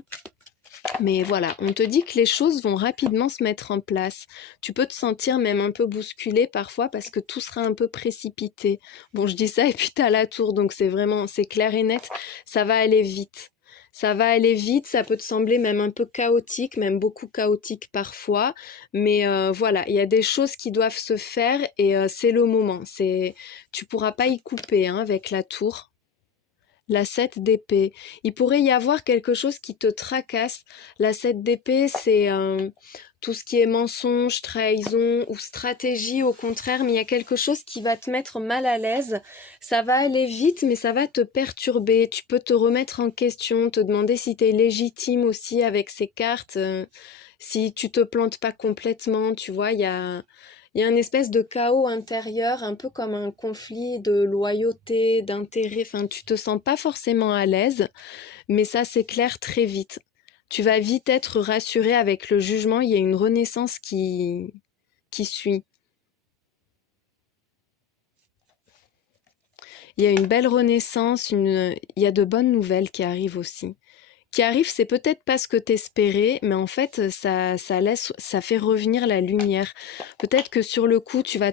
Mais voilà, on te dit que les choses vont rapidement se mettre en place. Tu peux te sentir même un peu bousculé parfois parce que tout sera un peu précipité. Bon, je dis ça et puis t'as la tour, donc c'est clair et net, ça va aller vite. Ça va aller vite, ça peut te sembler même un peu chaotique, même beaucoup chaotique parfois, mais voilà, il y a des choses qui doivent se faire et c'est le moment. Tu pourras pas y couper hein, avec la tour. La 7 d'épée. Il pourrait y avoir quelque chose qui te tracasse. La 7 d'épée, c'est tout ce qui est mensonge, trahison ou stratégie au contraire, mais il y a quelque chose qui va te mettre mal à l'aise. Ça va aller vite, mais ça va te perturber. Tu peux te remettre en question, te demander si tu es légitime aussi avec ces cartes, si tu te plantes pas complètement, tu vois, il y a une espèce de chaos intérieur, un peu comme un conflit de loyauté, d'intérêt. Enfin, tu te sens pas forcément à l'aise, mais ça s'éclaire très vite. Tu vas vite être rassuré avec le jugement. Il y a une renaissance qui suit. Il y a une belle renaissance, il y a de bonnes nouvelles qui arrivent aussi. Qui arrive, c'est peut-être pas ce que t'espérais, mais en fait, ça fait revenir la lumière. Peut-être que sur le coup, tu vas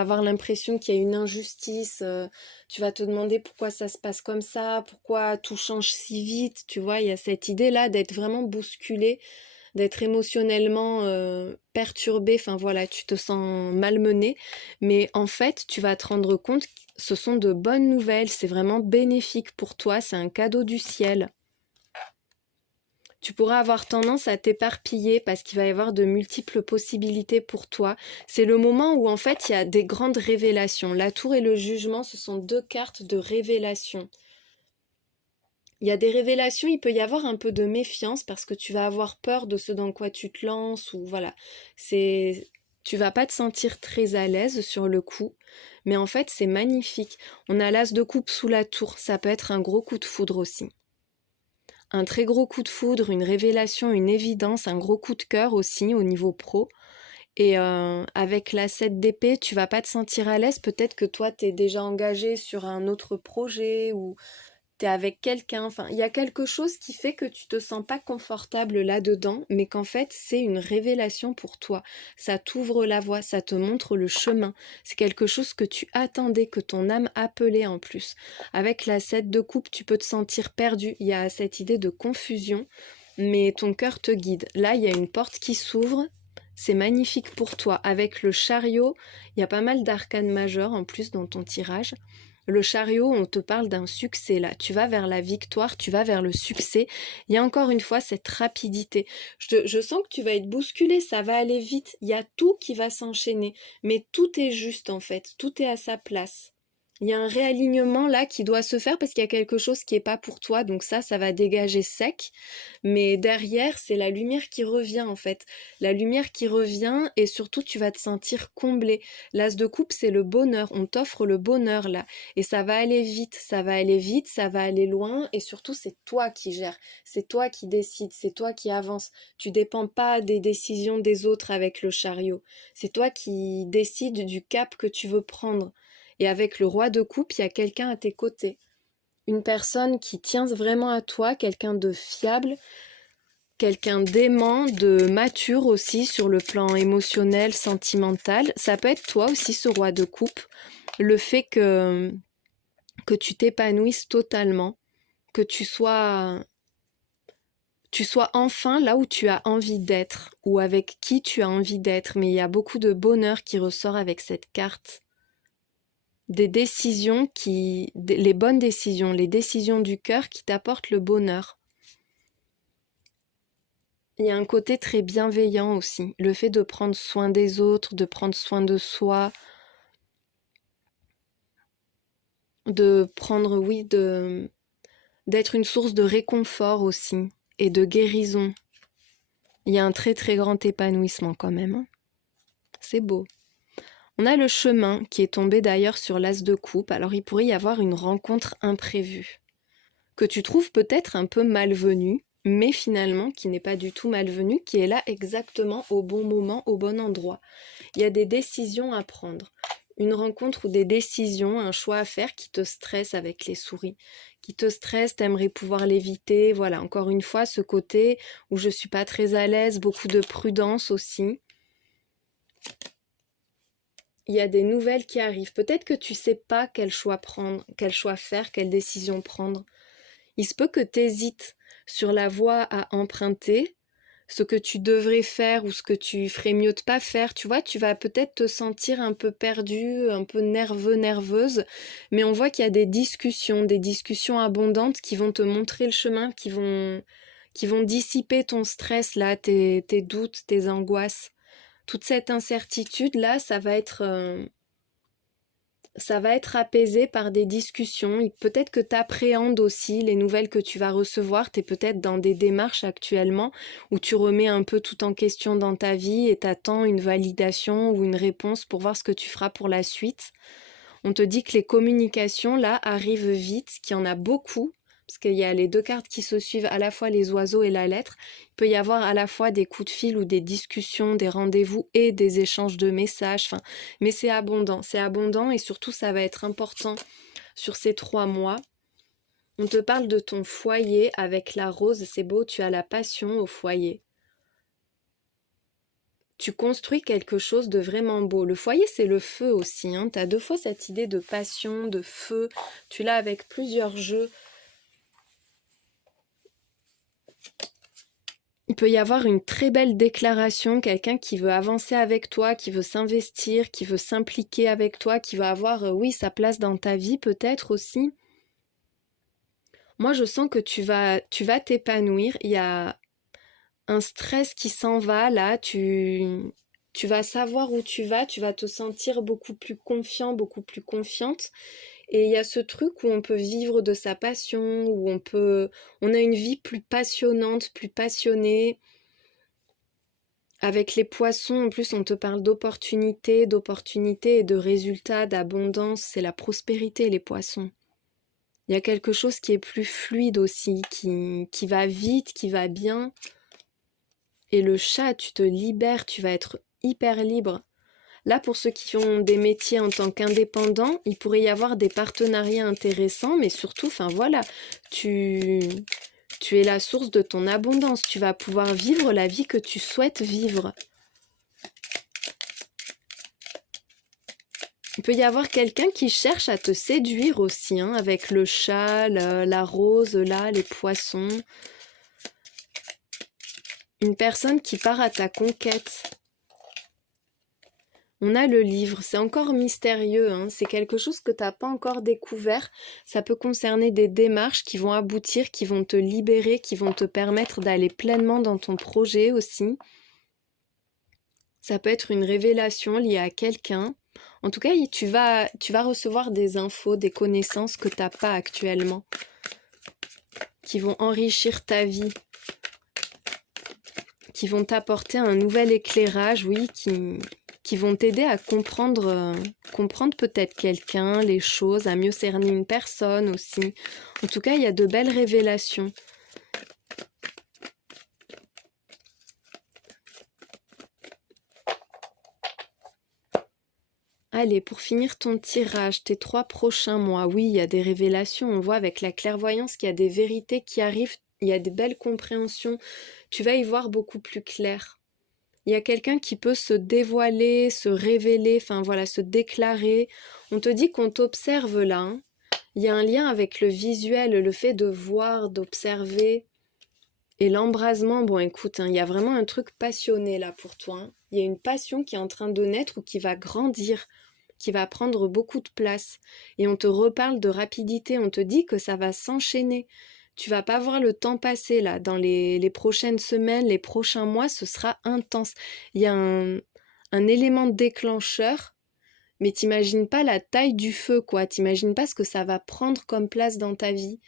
avoir l'impression qu'il y a une injustice, tu vas te demander pourquoi ça se passe comme ça, pourquoi tout change si vite, tu vois, il y a cette idée-là d'être vraiment bousculé, d'être émotionnellement perturbé, enfin voilà, tu te sens malmené, mais en fait, tu vas te rendre compte que ce sont de bonnes nouvelles, c'est vraiment bénéfique pour toi, c'est un cadeau du ciel. Tu pourras avoir tendance à t'éparpiller parce qu'il va y avoir de multiples possibilités pour toi. C'est le moment où en fait il y a des grandes révélations. La tour et le jugement, ce sont deux cartes de révélation. Il y a des révélations, il peut y avoir un peu de méfiance parce que tu vas avoir peur de ce dans quoi tu te lances ou voilà. Tu vas pas te sentir très à l'aise sur le coup, mais en fait c'est magnifique. On a l'as de coupe sous la tour, ça peut être un gros coup de foudre aussi. Un très gros coup de foudre, une révélation, une évidence, un gros coup de cœur aussi au niveau pro. Et avec la 7 d'épée, tu vas pas te sentir à l'aise. Peut-être que toi, tu es déjà engagé sur un autre projet ou t'es avec quelqu'un, enfin, il y a quelque chose qui fait que tu te sens pas confortable là-dedans, mais qu'en fait, c'est une révélation pour toi. Ça t'ouvre la voie, ça te montre le chemin. C'est quelque chose que tu attendais, que ton âme appelait en plus. Avec la 7 de coupe, tu peux te sentir perdu. Il y a cette idée de confusion, mais ton cœur te guide. Là, il y a une porte qui s'ouvre. C'est magnifique pour toi. Avec le chariot, il y a pas mal d'arcanes majeures en plus dans ton tirage. Le chariot, on te parle d'un succès là. Tu vas vers la victoire, tu vas vers le succès. Il y a encore une fois cette rapidité. Je sens que tu vas être bousculé, ça va aller vite. Il y a tout qui va s'enchaîner. Mais tout est juste en fait. Tout est à sa place. Il y a un réalignement là qui doit se faire parce qu'il y a quelque chose qui n'est pas pour toi. Donc ça va dégager sec. Mais derrière, c'est la lumière qui revient en fait. La lumière qui revient et surtout tu vas te sentir comblé. L'as de coupe, c'est le bonheur. On t'offre le bonheur là. Et ça va aller vite, ça va aller vite, ça va aller loin et surtout c'est toi qui gères, c'est toi qui décides, c'est toi qui avances. Tu dépends pas des décisions des autres avec le chariot. C'est toi qui décides du cap que tu veux prendre. Et avec le roi de coupe, il y a quelqu'un à tes côtés. Une personne qui tient vraiment à toi, quelqu'un de fiable, quelqu'un d'aimant, de mature aussi sur le plan émotionnel, sentimental. Ça peut être toi aussi ce roi de coupe. Le fait que tu t'épanouisses totalement, que tu sois enfin là où tu as envie d'être ou avec qui tu as envie d'être. Mais il y a beaucoup de bonheur qui ressort avec cette carte. Des décisions les bonnes décisions, les décisions du cœur qui t'apportent le bonheur. Il y a un côté très bienveillant aussi, le fait de prendre soin des autres, de prendre soin de soi, de prendre, oui, d'être une source de réconfort aussi et de guérison. Il y a un très très grand épanouissement quand même. C'est beau. On a le chemin qui est tombé d'ailleurs sur l'as de coupe, alors il pourrait y avoir une rencontre imprévue, que tu trouves peut-être un peu malvenue, mais finalement qui n'est pas du tout malvenue, qui est là exactement au bon moment, au bon endroit. Il y a des décisions à prendre. une rencontre ou des décisions, un choix à faire qui te stresse avec les souris, qui te stresse, t'aimerais pouvoir l'éviter. Voilà, encore une fois, ce côté où je suis pas très à l'aise, beaucoup de prudence aussi. Il y a des nouvelles qui arrivent. Peut-être que tu sais pas quel choix prendre, quel choix faire, quelle décision prendre. Il se peut que tu hésites sur la voie à emprunter, ce que tu devrais faire ou ce que tu ferais mieux de pas faire, tu vois, tu vas peut-être te sentir un peu perdu, un peu nerveux, nerveuse, mais on voit qu'il y a des discussions abondantes qui vont te montrer le chemin, qui vont dissiper ton stress là, tes doutes, tes angoisses. Toute cette incertitude là, ça va être apaisé par des discussions. Peut-être que tu appréhendes aussi les nouvelles que tu vas recevoir. Tu es peut-être dans des démarches actuellement où tu remets un peu tout en question dans ta vie et t'attends une validation ou une réponse pour voir ce que tu feras pour la suite. On te dit que les communications là arrivent vite, qu'il y en a beaucoup, parce qu'il y a les deux cartes qui se suivent, à la fois les oiseaux et la lettre. Il peut y avoir à la fois des coups de fil ou des discussions, des rendez-vous et des échanges de messages. Enfin, mais c'est abondant et surtout ça va être important sur ces 3 mois. On te parle de ton foyer avec la rose, c'est beau, tu as la passion au foyer. Tu construis quelque chose de vraiment beau. Le foyer, c'est le feu aussi. Hein. Tu as 2 fois cette idée de passion, de feu. Tu l'as avec plusieurs jeux. Il peut y avoir une très belle déclaration, quelqu'un qui veut avancer avec toi, qui veut s'investir, qui veut s'impliquer avec toi, qui va avoir, oui, sa place dans ta vie peut-être aussi. Moi, je sens que tu vas t'épanouir. Il y a un stress qui s'en va là, tu vas savoir où tu vas te sentir beaucoup plus confiant, beaucoup plus confiante. Et il y a ce truc où on peut vivre de sa passion, où on a une vie plus passionnante, plus passionnée. Avec les poissons, en plus, on te parle d'opportunités et de résultats, d'abondance. C'est la prospérité, les poissons. Il y a quelque chose qui est plus fluide aussi, qui va vite, qui va bien. Et le chat, tu te libères, tu vas être hyper libre. Là, pour ceux qui ont des métiers en tant qu'indépendants, il pourrait y avoir des partenariats intéressants, mais surtout, enfin voilà, tu es la source de ton abondance. Tu vas pouvoir vivre la vie que tu souhaites vivre. Il peut y avoir quelqu'un qui cherche à te séduire aussi, hein, avec le chat, la rose, là, les poissons. Une personne qui part à ta conquête. On a le livre, c'est encore mystérieux, hein, c'est quelque chose que tu n'as pas encore découvert. Ça peut concerner des démarches qui vont aboutir, qui vont te libérer, qui vont te permettre d'aller pleinement dans ton projet aussi. Ça peut être une révélation liée à quelqu'un. En tout cas, tu vas recevoir des infos, des connaissances que tu n'as pas actuellement, qui vont enrichir ta vie, qui vont t'apporter un nouvel éclairage, oui, qui vont t'aider à comprendre peut-être quelqu'un, les choses, à mieux cerner une personne aussi. En tout cas, il y a de belles révélations. Allez, pour finir ton tirage, tes 3 prochains mois, oui, il y a des révélations, on voit avec la clairvoyance qu'il y a des vérités qui arrivent, il y a des belles compréhensions, tu vas y voir beaucoup plus clair. Il y a quelqu'un qui peut se dévoiler, se révéler, enfin voilà, se déclarer. On te dit qu'on t'observe là. Hein. Il y a un lien avec le visuel, le fait de voir, d'observer. Et l'embrasement, bon écoute, hein, il y a vraiment un truc passionné là pour toi. Hein. Il y a une passion qui est en train de naître ou qui va grandir, qui va prendre beaucoup de place. Et on te reparle de rapidité, on te dit que ça va s'enchaîner. Tu vas pas voir le temps passer là. Dans les prochaines semaines, les prochains mois, ce sera intense. Il y a un élément déclencheur, mais t'imagines pas la taille du feu, quoi. T'imagines pas ce que ça va prendre comme place dans ta vie.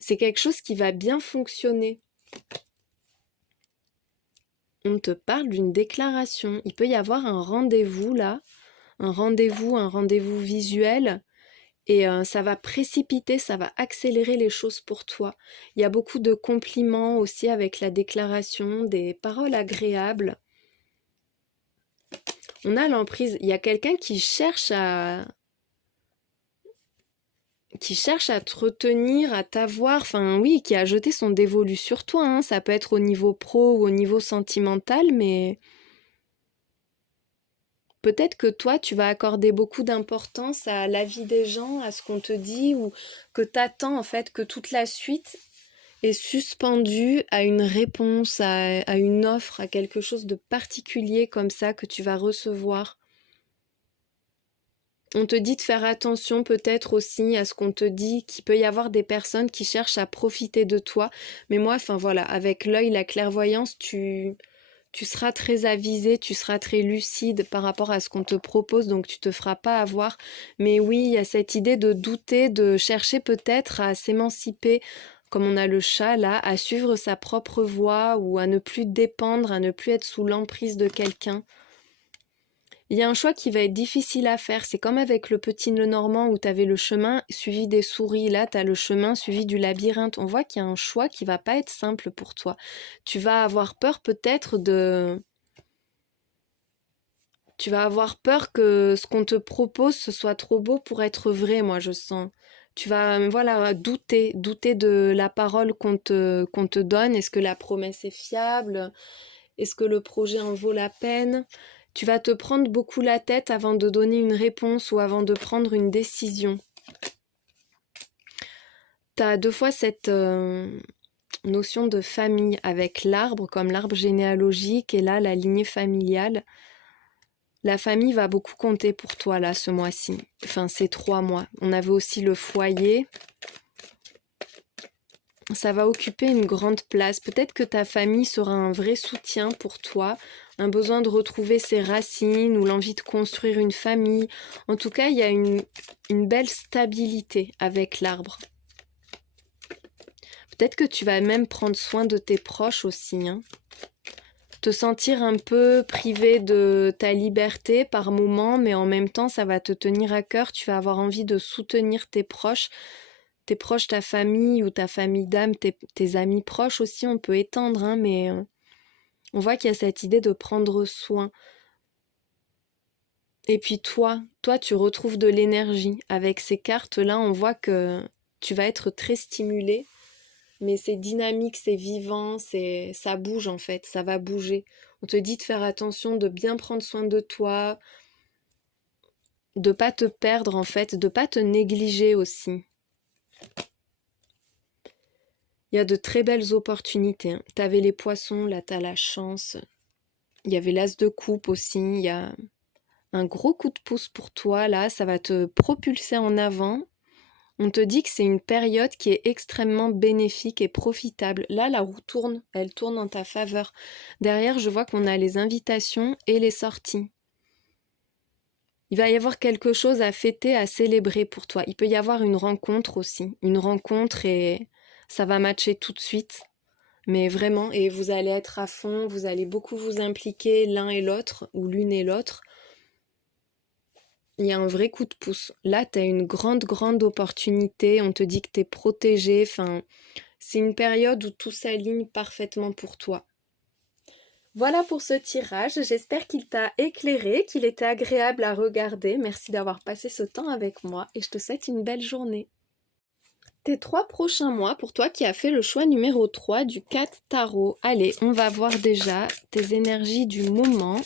C'est quelque chose qui va bien fonctionner. On te parle d'une déclaration. Il peut y avoir un rendez-vous là, un rendez-vous visuel. Et ça va précipiter, ça va accélérer les choses pour toi. Il y a beaucoup de compliments aussi avec la déclaration, des paroles agréables. On a l'emprise. Il y a quelqu'un qui cherche à te retenir, à t'avoir, enfin oui, qui a jeté son dévolu sur toi, hein. Ça peut être au niveau pro ou au niveau sentimental, mais peut-être que toi, tu vas accorder beaucoup d'importance à l'avis des gens, à ce qu'on te dit, ou que t'attends en fait que toute la suite est suspendue à une réponse, à une offre, à quelque chose de particulier comme ça que tu vas recevoir. On te dit de faire attention peut-être aussi à ce qu'on te dit, qu'il peut y avoir des personnes qui cherchent à profiter de toi. Mais moi, enfin voilà, avec l'œil, la clairvoyance, tu seras très avisé, tu seras très lucide par rapport à ce qu'on te propose, donc tu te feras pas avoir. Mais oui, il y a cette idée de douter, de chercher peut-être à s'émanciper, comme on a le chat là, à suivre sa propre voie ou à ne plus dépendre, à ne plus être sous l'emprise de quelqu'un. Il y a un choix qui va être difficile à faire. C'est comme avec le petit nœud normand où tu avais le chemin suivi des souris. Là, tu as le chemin suivi du labyrinthe. On voit qu'il y a un choix qui va pas être simple pour toi. Tu vas avoir peur peut-être de... Tu vas avoir peur que ce qu'on te propose, ce soit trop beau pour être vrai, moi, je sens. Tu vas, voilà, douter de la parole qu'on te donne. Est-ce que la promesse est fiable? Est-ce que le projet en vaut la peine? Tu vas te prendre beaucoup la tête avant de donner une réponse ou avant de prendre une décision. Tu as deux fois cette notion de famille avec l'arbre, comme l'arbre généalogique, et là, la lignée familiale. La famille va beaucoup compter pour toi, là, ce mois-ci. Enfin, ces 3 mois. On avait aussi le foyer. Ça va occuper une grande place. Peut-être que ta famille sera un vrai soutien pour toi, un besoin de retrouver ses racines ou l'envie de construire une famille. En tout cas, il y a une belle stabilité avec l'arbre. Peut-être que tu vas même prendre soin de tes proches aussi, hein. Te sentir un peu privé de ta liberté par moment, mais en même temps, ça va te tenir à cœur. Tu vas avoir envie de soutenir tes proches, ta famille ou ta famille d'âme, tes amis proches aussi, on peut étendre, hein, mais on voit qu'il y a cette idée de prendre soin. Et puis toi, tu retrouves de l'énergie. Avec ces cartes-là, on voit que tu vas être très stimulé, mais c'est dynamique, c'est vivant, ça bouge en fait, ça va bouger. On te dit de faire attention, de bien prendre soin de toi, de pas te perdre en fait, de pas te négliger aussi. Il y a de très belles opportunités, hein. T'avais les poissons, là t'as la chance. Il y avait l'as de coupe aussi, il y a un gros coup de pouce pour toi là, ça va te propulser en avant. On te dit que c'est une période qui est extrêmement bénéfique et profitable. Là, la roue tourne, elle tourne en ta faveur. Derrière, je vois qu'on a les invitations et les sorties. Il va y avoir quelque chose à fêter, à célébrer pour toi. Il peut y avoir une rencontre aussi. Une rencontre et ça va matcher tout de suite. Mais vraiment, et vous allez être à fond, vous allez beaucoup vous impliquer l'un et l'autre, ou l'une et l'autre. Il y a un vrai coup de pouce. Là, tu as une grande opportunité. On te dit que tu es protégé. Enfin, c'est une période où tout s'aligne parfaitement pour toi. Voilà pour ce tirage. J'espère qu'il t'a éclairé, qu'il était agréable à regarder. Merci d'avoir passé ce temps avec moi et je te souhaite une belle journée. Tes 3 prochains mois, pour toi qui as fait le choix numéro 3 du 4 tarot. Allez, on va voir déjà tes énergies du moment.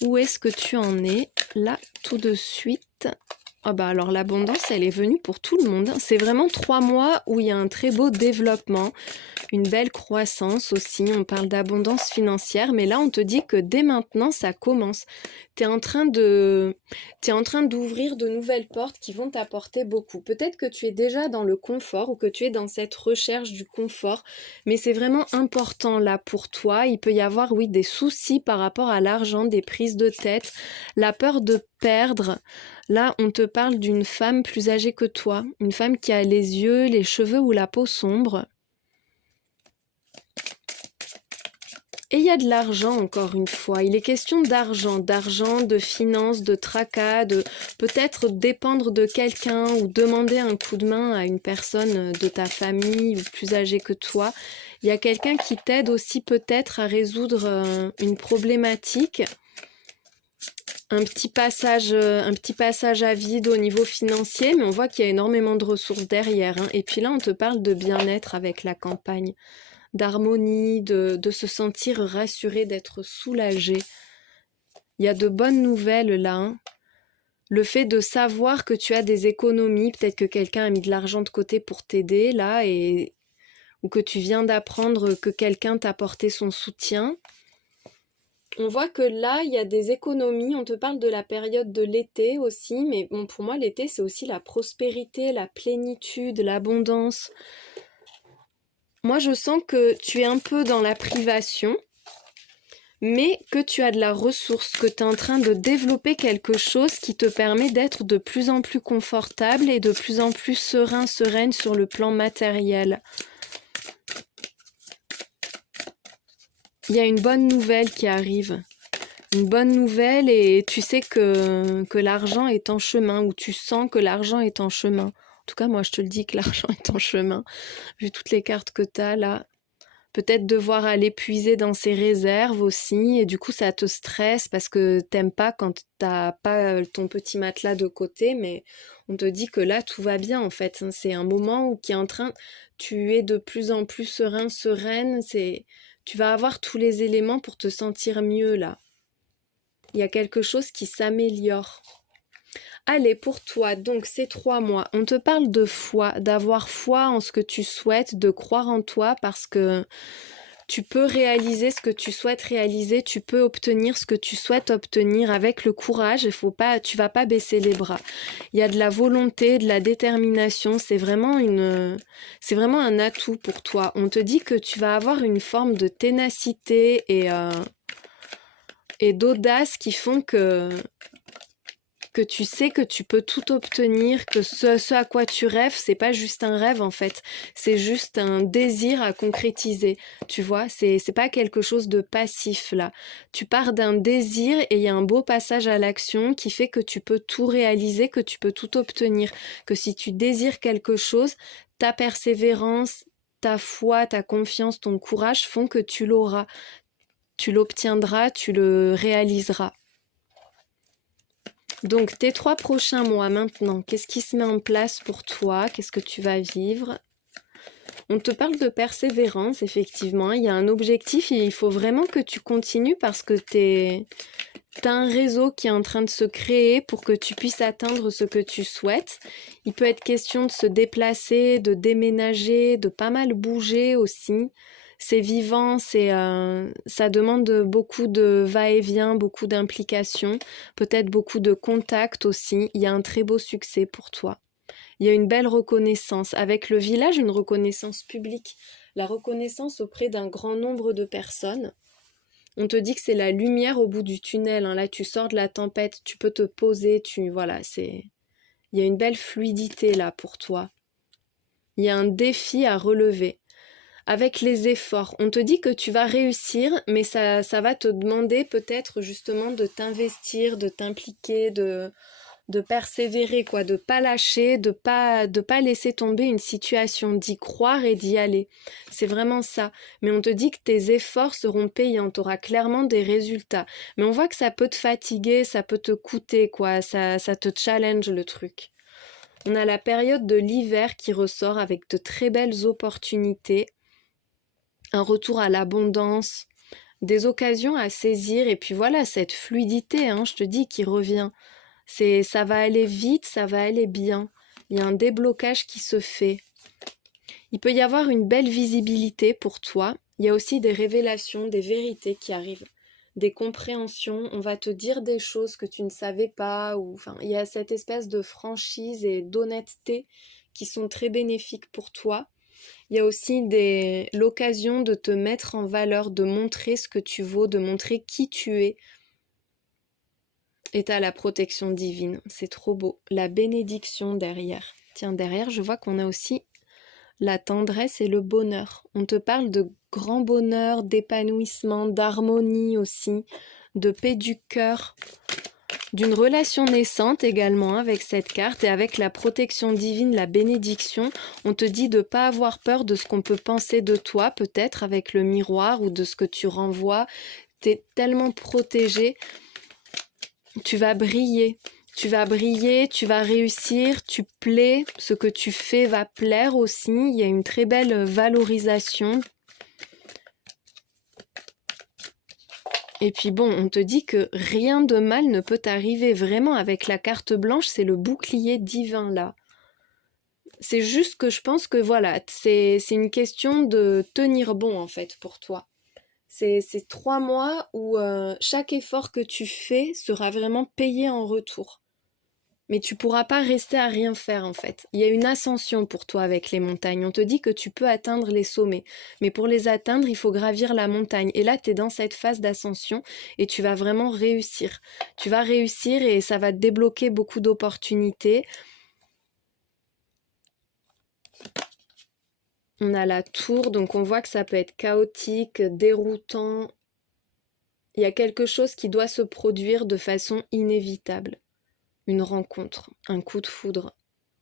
Où est-ce que tu en es là tout de suite? Oh bah alors l'abondance, elle est venue pour tout le monde. C'est vraiment 3 mois où il y a un très beau développement, une belle croissance aussi. On parle d'abondance financière, mais là on te dit que dès maintenant ça commence. T'es en train d'ouvrir de nouvelles portes qui vont t'apporter beaucoup. Peut-être que tu es déjà dans le confort ou que tu es dans cette recherche du confort, mais c'est vraiment important là pour toi. Il peut y avoir, oui, des soucis par rapport à l'argent, des prises de tête, la peur de perdre. Là, on te parle d'une femme plus âgée que toi, une femme qui a les yeux, les cheveux ou la peau sombre. Et il y a de l'argent, encore une fois. Il est question d'argent, de finances, de tracas, de peut-être dépendre de quelqu'un ou demander un coup de main à une personne de ta famille ou plus âgée que toi. Il y a quelqu'un qui t'aide aussi peut-être à résoudre une problématique. un petit passage à vide au niveau financier, mais on voit qu'il y a énormément de ressources derrière, hein. Et puis là, on te parle de bien-être avec la campagne, d'harmonie, de se sentir rassuré, d'être soulagé. Il y a de bonnes nouvelles là, hein. Le fait de savoir que tu as des économies, peut-être que quelqu'un a mis de l'argent de côté pour t'aider là, ou que tu viens d'apprendre que quelqu'un t'a apporté son soutien. On voit que là, il y a des économies. On te parle de la période de l'été aussi, mais bon, pour moi, l'été, c'est aussi la prospérité, la plénitude, l'abondance. Moi, je sens que tu es un peu dans la privation, mais que tu as de la ressource, que tu es en train de développer quelque chose qui te permet d'être de plus en plus confortable et de plus en plus serein, sereine sur le plan matériel. Il y a une bonne nouvelle qui arrive. Une bonne nouvelle et tu sais que l'argent est en chemin, ou tu sens que l'argent est en chemin. En tout cas, moi, je te le dis que l'argent est en chemin. Vu toutes les cartes que tu as là, peut-être devoir aller puiser dans ses réserves aussi, et du coup, ça te stresse parce que t'aimes pas quand t'as pas ton petit matelas de côté, mais on te dit que là, tout va bien en fait. C'est un moment où qui est en train, tu es de plus en plus serein, sereine, tu vas avoir tous les éléments pour te sentir mieux là. Il y a quelque chose qui s'améliore. Allez, pour toi, donc ces 3 mois, on te parle de foi, d'avoir foi en ce que tu souhaites, de croire en toi parce que tu peux réaliser ce que tu souhaites réaliser, tu peux obtenir ce que tu souhaites obtenir avec le courage, tu vas pas baisser les bras. Il y a de la volonté, de la détermination, c'est vraiment un atout pour toi. On te dit que tu vas avoir une forme de ténacité et d'audace qui font que tu sais que tu peux tout obtenir, que ce à quoi tu rêves, c'est pas juste un rêve en fait, c'est juste un désir à concrétiser, tu vois, c'est pas quelque chose de passif là. Tu pars d'un désir et il y a un beau passage à l'action qui fait que tu peux tout réaliser, que tu peux tout obtenir, que si tu désires quelque chose, ta persévérance, ta foi, ta confiance, ton courage font que tu l'auras, tu l'obtiendras, tu le réaliseras. Donc, tes 3 prochains mois maintenant, qu'est-ce qui se met en place pour toi? Qu'est-ce que tu vas vivre? On te parle de persévérance, effectivement. Il y a un objectif et il faut vraiment que tu continues parce que t'as un réseau qui est en train de se créer pour que tu puisses atteindre ce que tu souhaites. Il peut être question de se déplacer, de déménager, de pas mal bouger aussi. C'est vivant, ça demande beaucoup de va-et-vient, beaucoup d'implication, peut-être beaucoup de contacts aussi. Il y a un très beau succès pour toi. Il y a une belle reconnaissance. Avec le village, une reconnaissance publique. La reconnaissance auprès d'un grand nombre de personnes. On te dit que c'est la lumière au bout du tunnel, hein. Là, tu sors de la tempête, tu peux te poser, voilà, il y a une belle fluidité là pour toi. Il y a un défi à relever. Avec les efforts, on te dit que tu vas réussir, mais ça va te demander peut-être justement de t'investir, de t'impliquer, de persévérer, quoi, de pas lâcher, de pas laisser tomber une situation, d'y croire et d'y aller. C'est vraiment ça. Mais on te dit que tes efforts seront payants, tu auras clairement des résultats. Mais on voit que ça peut te fatiguer, ça peut te coûter, quoi, ça te challenge le truc. On a la période de l'hiver qui ressort avec de très belles opportunités, un retour à l'abondance, des occasions à saisir, et puis voilà, cette fluidité, hein, je te dis, qui revient. Ça va aller vite, ça va aller bien. Il y a un déblocage qui se fait. Il peut y avoir une belle visibilité pour toi. Il y a aussi des révélations, des vérités qui arrivent, des compréhensions. On va te dire des choses que tu ne savais pas. Il y a cette espèce de franchise et d'honnêteté qui sont très bénéfiques pour toi. Il y a aussi l'occasion de te mettre en valeur, de montrer ce que tu vaux, de montrer qui tu es. Et t'as la protection divine, c'est trop beau. La bénédiction derrière. Tiens, derrière, je vois qu'on a aussi la tendresse et le bonheur. On te parle de grand bonheur, d'épanouissement, d'harmonie aussi, de paix du cœur, d'une relation naissante également avec cette carte et avec la protection divine, la bénédiction. On te dit de ne pas avoir peur de ce qu'on peut penser de toi, peut-être avec le miroir ou de ce que tu renvoies. T'es tellement protégé. tu vas briller. Tu vas briller, tu vas réussir, tu plais, ce que tu fais va plaire aussi. Il y a une très belle valorisation. Et puis bon, on te dit que rien de mal ne peut t'arriver. Vraiment, avec la carte blanche, c'est le bouclier divin là. C'est juste que je pense que voilà, c'est une question de tenir bon en fait pour toi. C'est 3 mois où chaque effort que tu fais sera vraiment payé en retour. Mais tu pourras pas rester à rien faire en fait. Il y a une ascension pour toi avec les montagnes. On te dit que tu peux atteindre les sommets. Mais pour les atteindre, il faut gravir la montagne. Et là, tu es dans cette phase d'ascension et tu vas vraiment réussir. Tu vas réussir et ça va te débloquer beaucoup d'opportunités. On a la tour, donc on voit que ça peut être chaotique, déroutant. Il y a quelque chose qui doit se produire de façon inévitable. Une rencontre, un coup de foudre.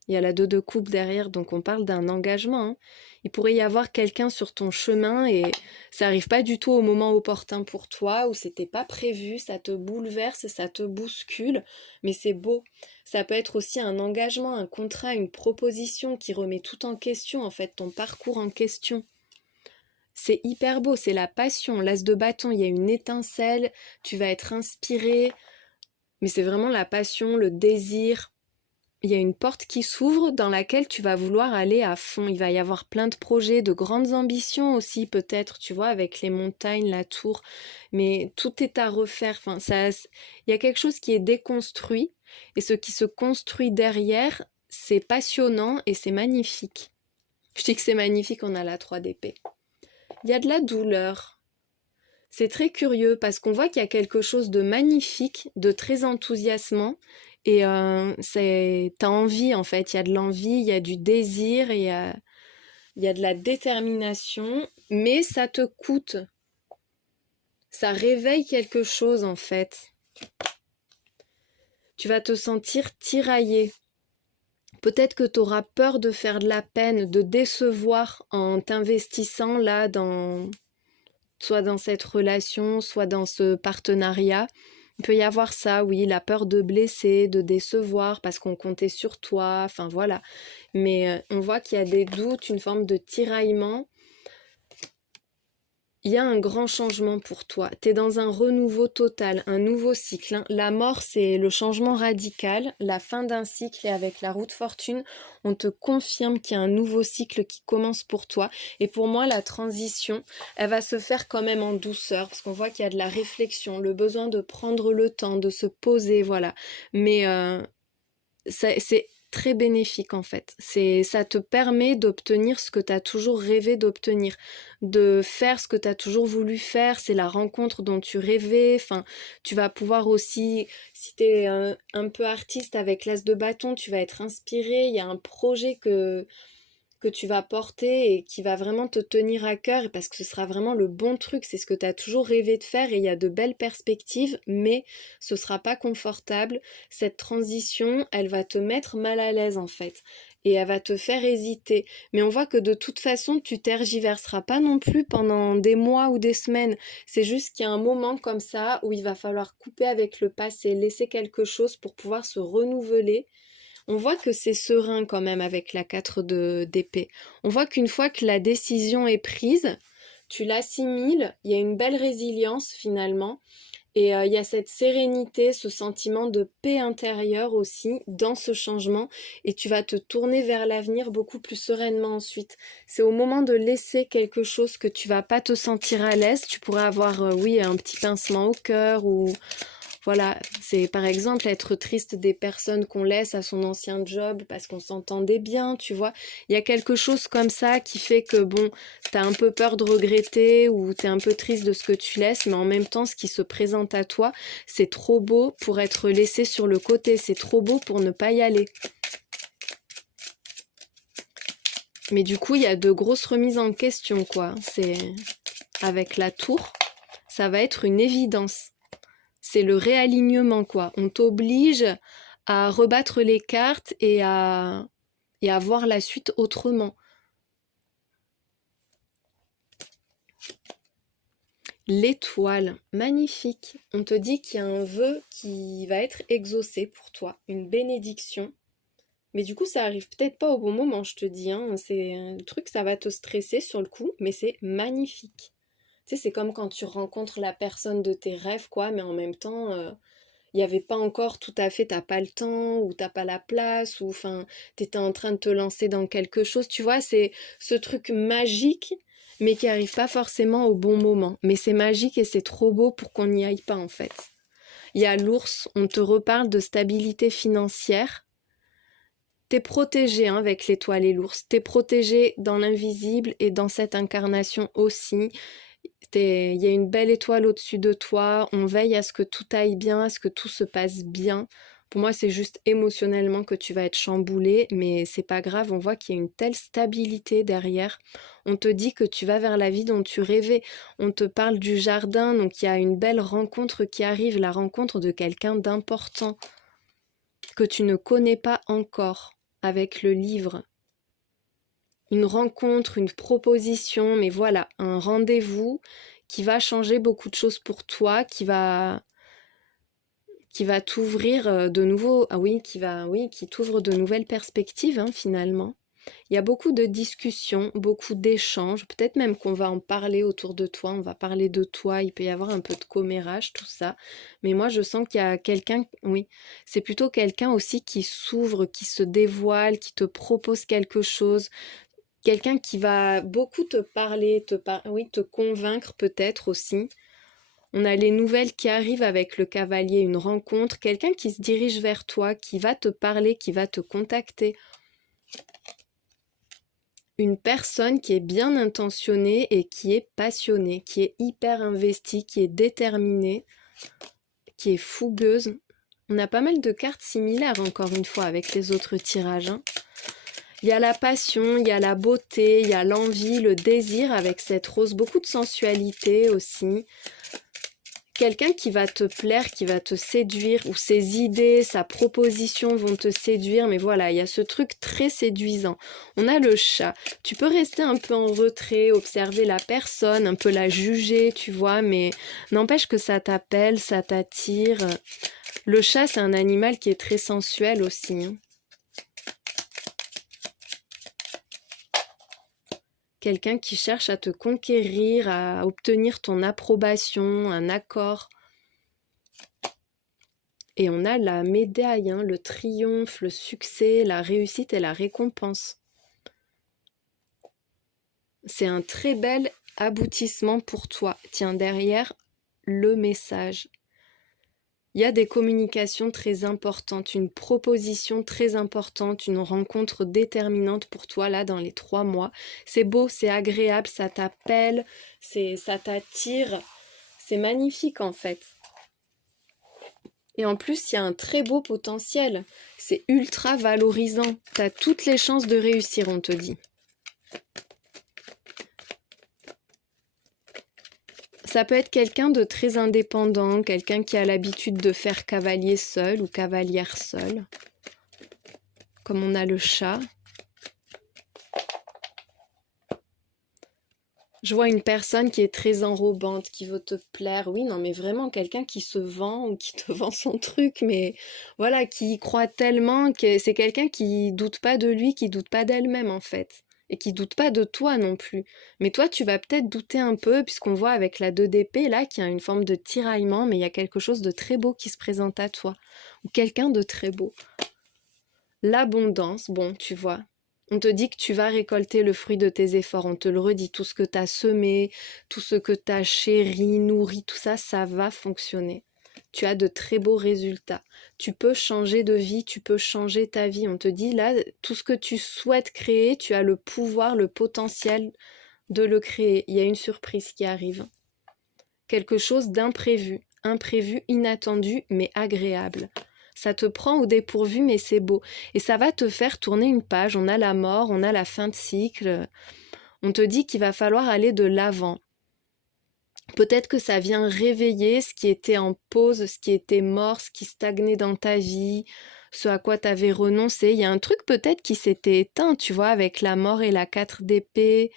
Il y a la 2 de coupe derrière, donc on parle d'un engagement. Hein. Il pourrait y avoir quelqu'un sur ton chemin et ça n'arrive pas du tout au moment opportun pour toi, ou c'était pas prévu, ça te bouleverse, ça te bouscule, mais c'est beau. Ça peut être aussi un engagement, un contrat, une proposition qui remet tout en question, en fait, ton parcours en question. C'est hyper beau, c'est la passion, l'as de bâton, il y a une étincelle, tu vas être inspiré, mais c'est vraiment la passion, le désir. Il y a une porte qui s'ouvre dans laquelle tu vas vouloir aller à fond. Il va y avoir plein de projets, de grandes ambitions aussi peut-être, tu vois, avec les montagnes, la tour. Mais tout est à refaire. Enfin, il y a quelque chose qui est déconstruit et ce qui se construit derrière, c'est passionnant et c'est magnifique. Je dis que c'est magnifique, on a la 3 d'épée. Il y a de la douleur. C'est très curieux parce qu'on voit qu'il y a quelque chose de magnifique, de très enthousiasmant. Et t'as envie en fait, il y a de l'envie, il y a du désir, il y a de la détermination, mais ça te coûte. Ça réveille quelque chose en fait. Tu vas te sentir tiraillé. Peut-être que tu auras peur de faire de la peine, de décevoir en t'investissant là soit dans cette relation, soit dans ce partenariat. Il peut y avoir ça, oui, la peur de blesser, de décevoir parce qu'on comptait sur toi, enfin voilà. Mais on voit qu'il y a des doutes, une forme de tiraillement. Il y a un grand changement pour toi. Tu es dans un renouveau total, un nouveau cycle. Hein. La mort, c'est le changement radical, la fin d'un cycle et avec la roue de fortune, on te confirme qu'il y a un nouveau cycle qui commence pour toi. Et pour moi, la transition, elle va se faire quand même en douceur parce qu'on voit qu'il y a de la réflexion, le besoin de prendre le temps, de se poser, voilà. Mais c'est très bénéfique en fait. Ça te permet d'obtenir ce que tu as toujours rêvé d'obtenir, de faire ce que tu as toujours voulu faire, c'est la rencontre dont tu rêvais, enfin, tu vas pouvoir aussi, si tu es un peu artiste avec l'as de bâton, tu vas être inspiré, il y a un projet que tu vas porter et qui va vraiment te tenir à cœur parce que ce sera vraiment le bon truc, c'est ce que tu as toujours rêvé de faire et il y a de belles perspectives, mais ce sera pas confortable. Cette transition, elle va te mettre mal à l'aise en fait et elle va te faire hésiter. Mais on voit que de toute façon, tu tergiverseras pas non plus pendant des mois ou des semaines. C'est juste qu'il y a un moment comme ça où il va falloir couper avec le passé, laisser quelque chose pour pouvoir se renouveler. On voit que c'est serein quand même avec la 4 d'épée. On voit qu'une fois que la décision est prise, tu l'assimiles, il y a une belle résilience finalement, et il y a cette sérénité, ce sentiment de paix intérieure aussi dans ce changement, et tu vas te tourner vers l'avenir beaucoup plus sereinement ensuite. C'est au moment de laisser quelque chose que tu vas pas te sentir à l'aise, tu pourrais avoir, oui, un petit pincement au cœur ou... Voilà, c'est par exemple être triste des personnes qu'on laisse à son ancien job parce qu'on s'entendait bien, tu vois. Il y a quelque chose comme ça qui fait que, bon, t'as un peu peur de regretter ou t'es un peu triste de ce que tu laisses, mais en même temps, ce qui se présente à toi, c'est trop beau pour être laissé sur le côté, c'est trop beau pour ne pas y aller. Mais du coup, il y a de grosses remises en question, quoi. C'est avec la tour, ça va être une évidence. C'est le réalignement, quoi. On t'oblige à rebattre les cartes et à voir la suite autrement. L'étoile, magnifique. On te dit qu'il y a un vœu qui va être exaucé pour toi, une bénédiction. Mais du coup, ça arrive peut-être pas au bon moment, je te dis, hein. C'est un truc, ça va te stresser sur le coup, mais c'est magnifique. Tu sais, c'est comme quand tu rencontres la personne de tes rêves, quoi, mais en même temps, il n'y avait pas encore tout à fait, t'as pas le temps, ou t'as pas la place, ou enfin, t'étais en train de te lancer dans quelque chose, tu vois, c'est ce truc magique, mais qui arrive pas forcément au bon moment. Mais c'est magique et c'est trop beau pour qu'on n'y aille pas, en fait. Il y a l'ours, on te reparle de stabilité financière. T'es protégé hein, avec l'étoile et l'ours. T'es protégé dans l'invisible et dans cette incarnation aussi. Il y a une belle étoile au-dessus de toi. On veille à ce que tout aille bien, à ce que tout se passe bien. Pour moi, c'est juste émotionnellement que tu vas être chamboulé, mais c'est pas grave. On voit qu'il y a une telle stabilité derrière. On te dit que tu vas vers la vie dont tu rêvais. On te parle du jardin, donc il y a une belle rencontre qui arrive, la rencontre de quelqu'un d'important que tu ne connais pas encore avec le livre. Une rencontre, une proposition, mais voilà, un rendez-vous qui va changer beaucoup de choses pour toi, qui va t'ouvrir de nouveaux, qui t'ouvre de nouvelles perspectives hein, finalement. Il y a beaucoup de discussions, beaucoup d'échanges, peut-être même qu'on va en parler autour de toi, on va parler de toi, il peut y avoir un peu de commérage, tout ça. Mais moi, je sens qu'il y a quelqu'un, oui, c'est plutôt quelqu'un aussi qui s'ouvre, qui se dévoile, qui te propose quelque chose, quelqu'un qui va beaucoup te parler, te convaincre peut-être aussi. On a les nouvelles qui arrivent avec le cavalier, une rencontre, quelqu'un qui se dirige vers toi, qui va te parler, qui va te contacter. Une personne qui est bien intentionnée et qui est passionnée, qui est hyper investie, qui est déterminée, qui est fougueuse. On a pas mal de cartes similaires encore une fois avec les autres tirages. Hein. Il y a la passion, il y a la beauté, il y a l'envie, le désir avec cette rose, beaucoup de sensualité aussi. Quelqu'un qui va te plaire, qui va te séduire, où ses idées, sa proposition vont te séduire, mais voilà, il y a ce truc très séduisant. On a le chat. Tu peux rester un peu en retrait, observer la personne, un peu la juger, tu vois, mais n'empêche que ça t'appelle, ça t'attire. Le chat, c'est un animal qui est très sensuel aussi. Hein. Quelqu'un qui cherche à te conquérir, à obtenir ton approbation, un accord. Et on a la médaille, hein, le triomphe, le succès, la réussite et la récompense. C'est un très bel aboutissement pour toi. Tiens, derrière le message. Il y a des communications très importantes, une proposition très importante, une rencontre déterminante pour toi là dans les 3 mois. C'est beau, c'est agréable, ça t'appelle, ça t'attire. C'est magnifique en fait. Et en plus, il y a un très beau potentiel. C'est ultra valorisant. Tu as toutes les chances de réussir, on te dit. Ça peut être quelqu'un de très indépendant, quelqu'un qui a l'habitude de faire cavalier seul ou cavalière seule. Comme on a le chat. Je vois une personne qui est très enrobante, qui veut te plaire. Oui, non, mais vraiment quelqu'un qui se vend ou qui te vend son truc, mais voilà, qui y croit tellement que c'est quelqu'un qui doute pas de lui, qui doute pas d'elle-même en fait. Et qui doute pas de toi non plus. Mais toi, tu vas peut-être douter un peu, puisqu'on voit avec la 2 d'épée là qu'il y a une forme de tiraillement, mais il y a quelque chose de très beau qui se présente à toi. Ou quelqu'un de très beau. L'abondance, bon, tu vois. On te dit que tu vas récolter le fruit de tes efforts, on te le redit, tout ce que tu as semé, tout ce que tu as chéri, nourri, tout ça, ça va fonctionner. Tu as de très beaux résultats. Tu peux changer de vie, tu peux changer ta vie. On te dit là, tout ce que tu souhaites créer, tu as le pouvoir, le potentiel de le créer. Il y a une surprise qui arrive. Quelque chose d'imprévu, imprévu, inattendu, mais agréable. Ça te prend au dépourvu, mais c'est beau. Et ça va te faire tourner une page. On a la mort, on a la fin de cycle. On te dit qu'il va falloir aller de l'avant. Peut-être que ça vient réveiller ce qui était en pause, ce qui était mort, ce qui stagnait dans ta vie, ce à quoi tu avais renoncé. Il y a un truc peut-être qui s'était éteint, tu vois, avec la mort et la 4 d'épée,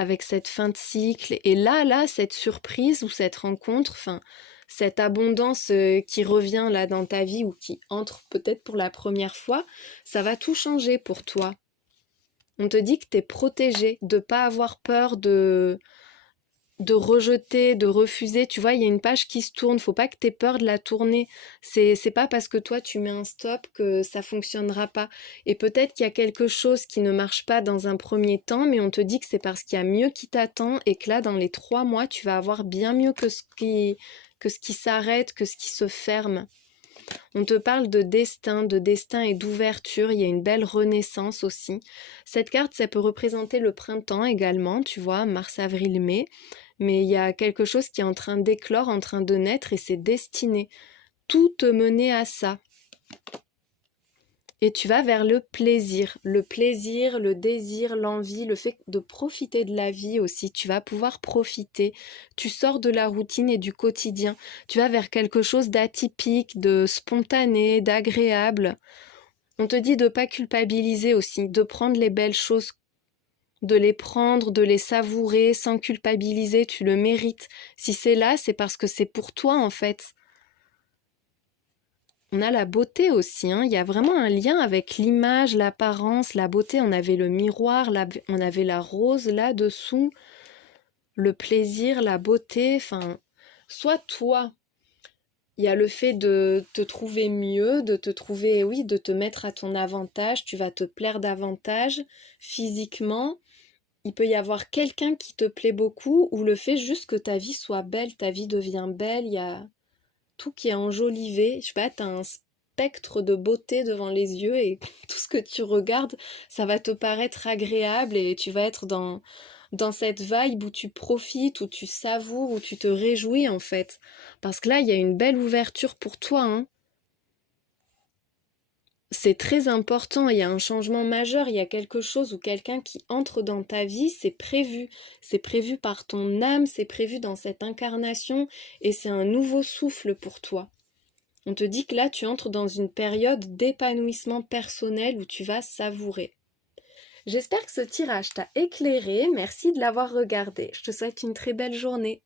avec cette fin de cycle. Et là, cette surprise ou cette rencontre, enfin, cette abondance qui revient là dans ta vie ou qui entre peut-être pour la première fois, ça va tout changer pour toi. On te dit que tu es protégé, de pas avoir peur de rejeter, de refuser. Tu vois, il y a une page qui se tourne, faut pas que tu aies peur de la tourner. C'est pas parce que toi tu mets un stop que ça fonctionnera pas. Et peut-être qu'il y a quelque chose qui ne marche pas dans un premier temps, mais on te dit que c'est parce qu'il y a mieux qui t'attend et que là, dans les 3 mois, tu vas avoir bien mieux que ce qui s'arrête, que ce qui se ferme. On te parle de destin et d'ouverture, il y a une belle renaissance aussi. Cette carte, ça peut représenter le printemps également, tu vois, mars, avril, mai, mais il y a quelque chose qui est en train d'éclore, en train de naître et c'est destiné. Tout te menait à ça. Et tu vas vers le plaisir, le désir, l'envie, le fait de profiter de la vie aussi. Tu vas pouvoir profiter. Tu sors de la routine et du quotidien. Tu vas vers quelque chose d'atypique, de spontané, d'agréable. On te dit de pas culpabiliser aussi, de prendre les belles choses, de les prendre, de les savourer sans culpabiliser. Tu le mérites. Si c'est là, c'est parce que c'est pour toi en fait. On a la beauté aussi, hein. Il y a vraiment un lien avec l'image, l'apparence, la beauté. On avait le miroir, on avait la rose là-dessous, le plaisir, la beauté. Enfin, soit toi, il y a le fait de te trouver mieux, de te trouver, oui, de te mettre à ton avantage. Tu vas te plaire davantage physiquement. Il peut y avoir quelqu'un qui te plaît beaucoup ou le fait juste que ta vie soit belle, ta vie devient belle. Il y a tout qui est enjolivé. Je sais pas, t'as un spectre de beauté devant les yeux et tout ce que tu regardes, ça va te paraître agréable et tu vas être dans cette vibe où tu profites, où tu savoures, où tu te réjouis en fait. Parce que là, il y a une belle ouverture pour toi, hein. C'est très important, il y a un changement majeur, il y a quelque chose ou quelqu'un qui entre dans ta vie, c'est prévu par ton âme, c'est prévu dans cette incarnation et c'est un nouveau souffle pour toi. On te dit que là, tu entres dans une période d'épanouissement personnel où tu vas savourer. J'espère que ce tirage t'a éclairé, merci de l'avoir regardé. Je te souhaite une très belle journée.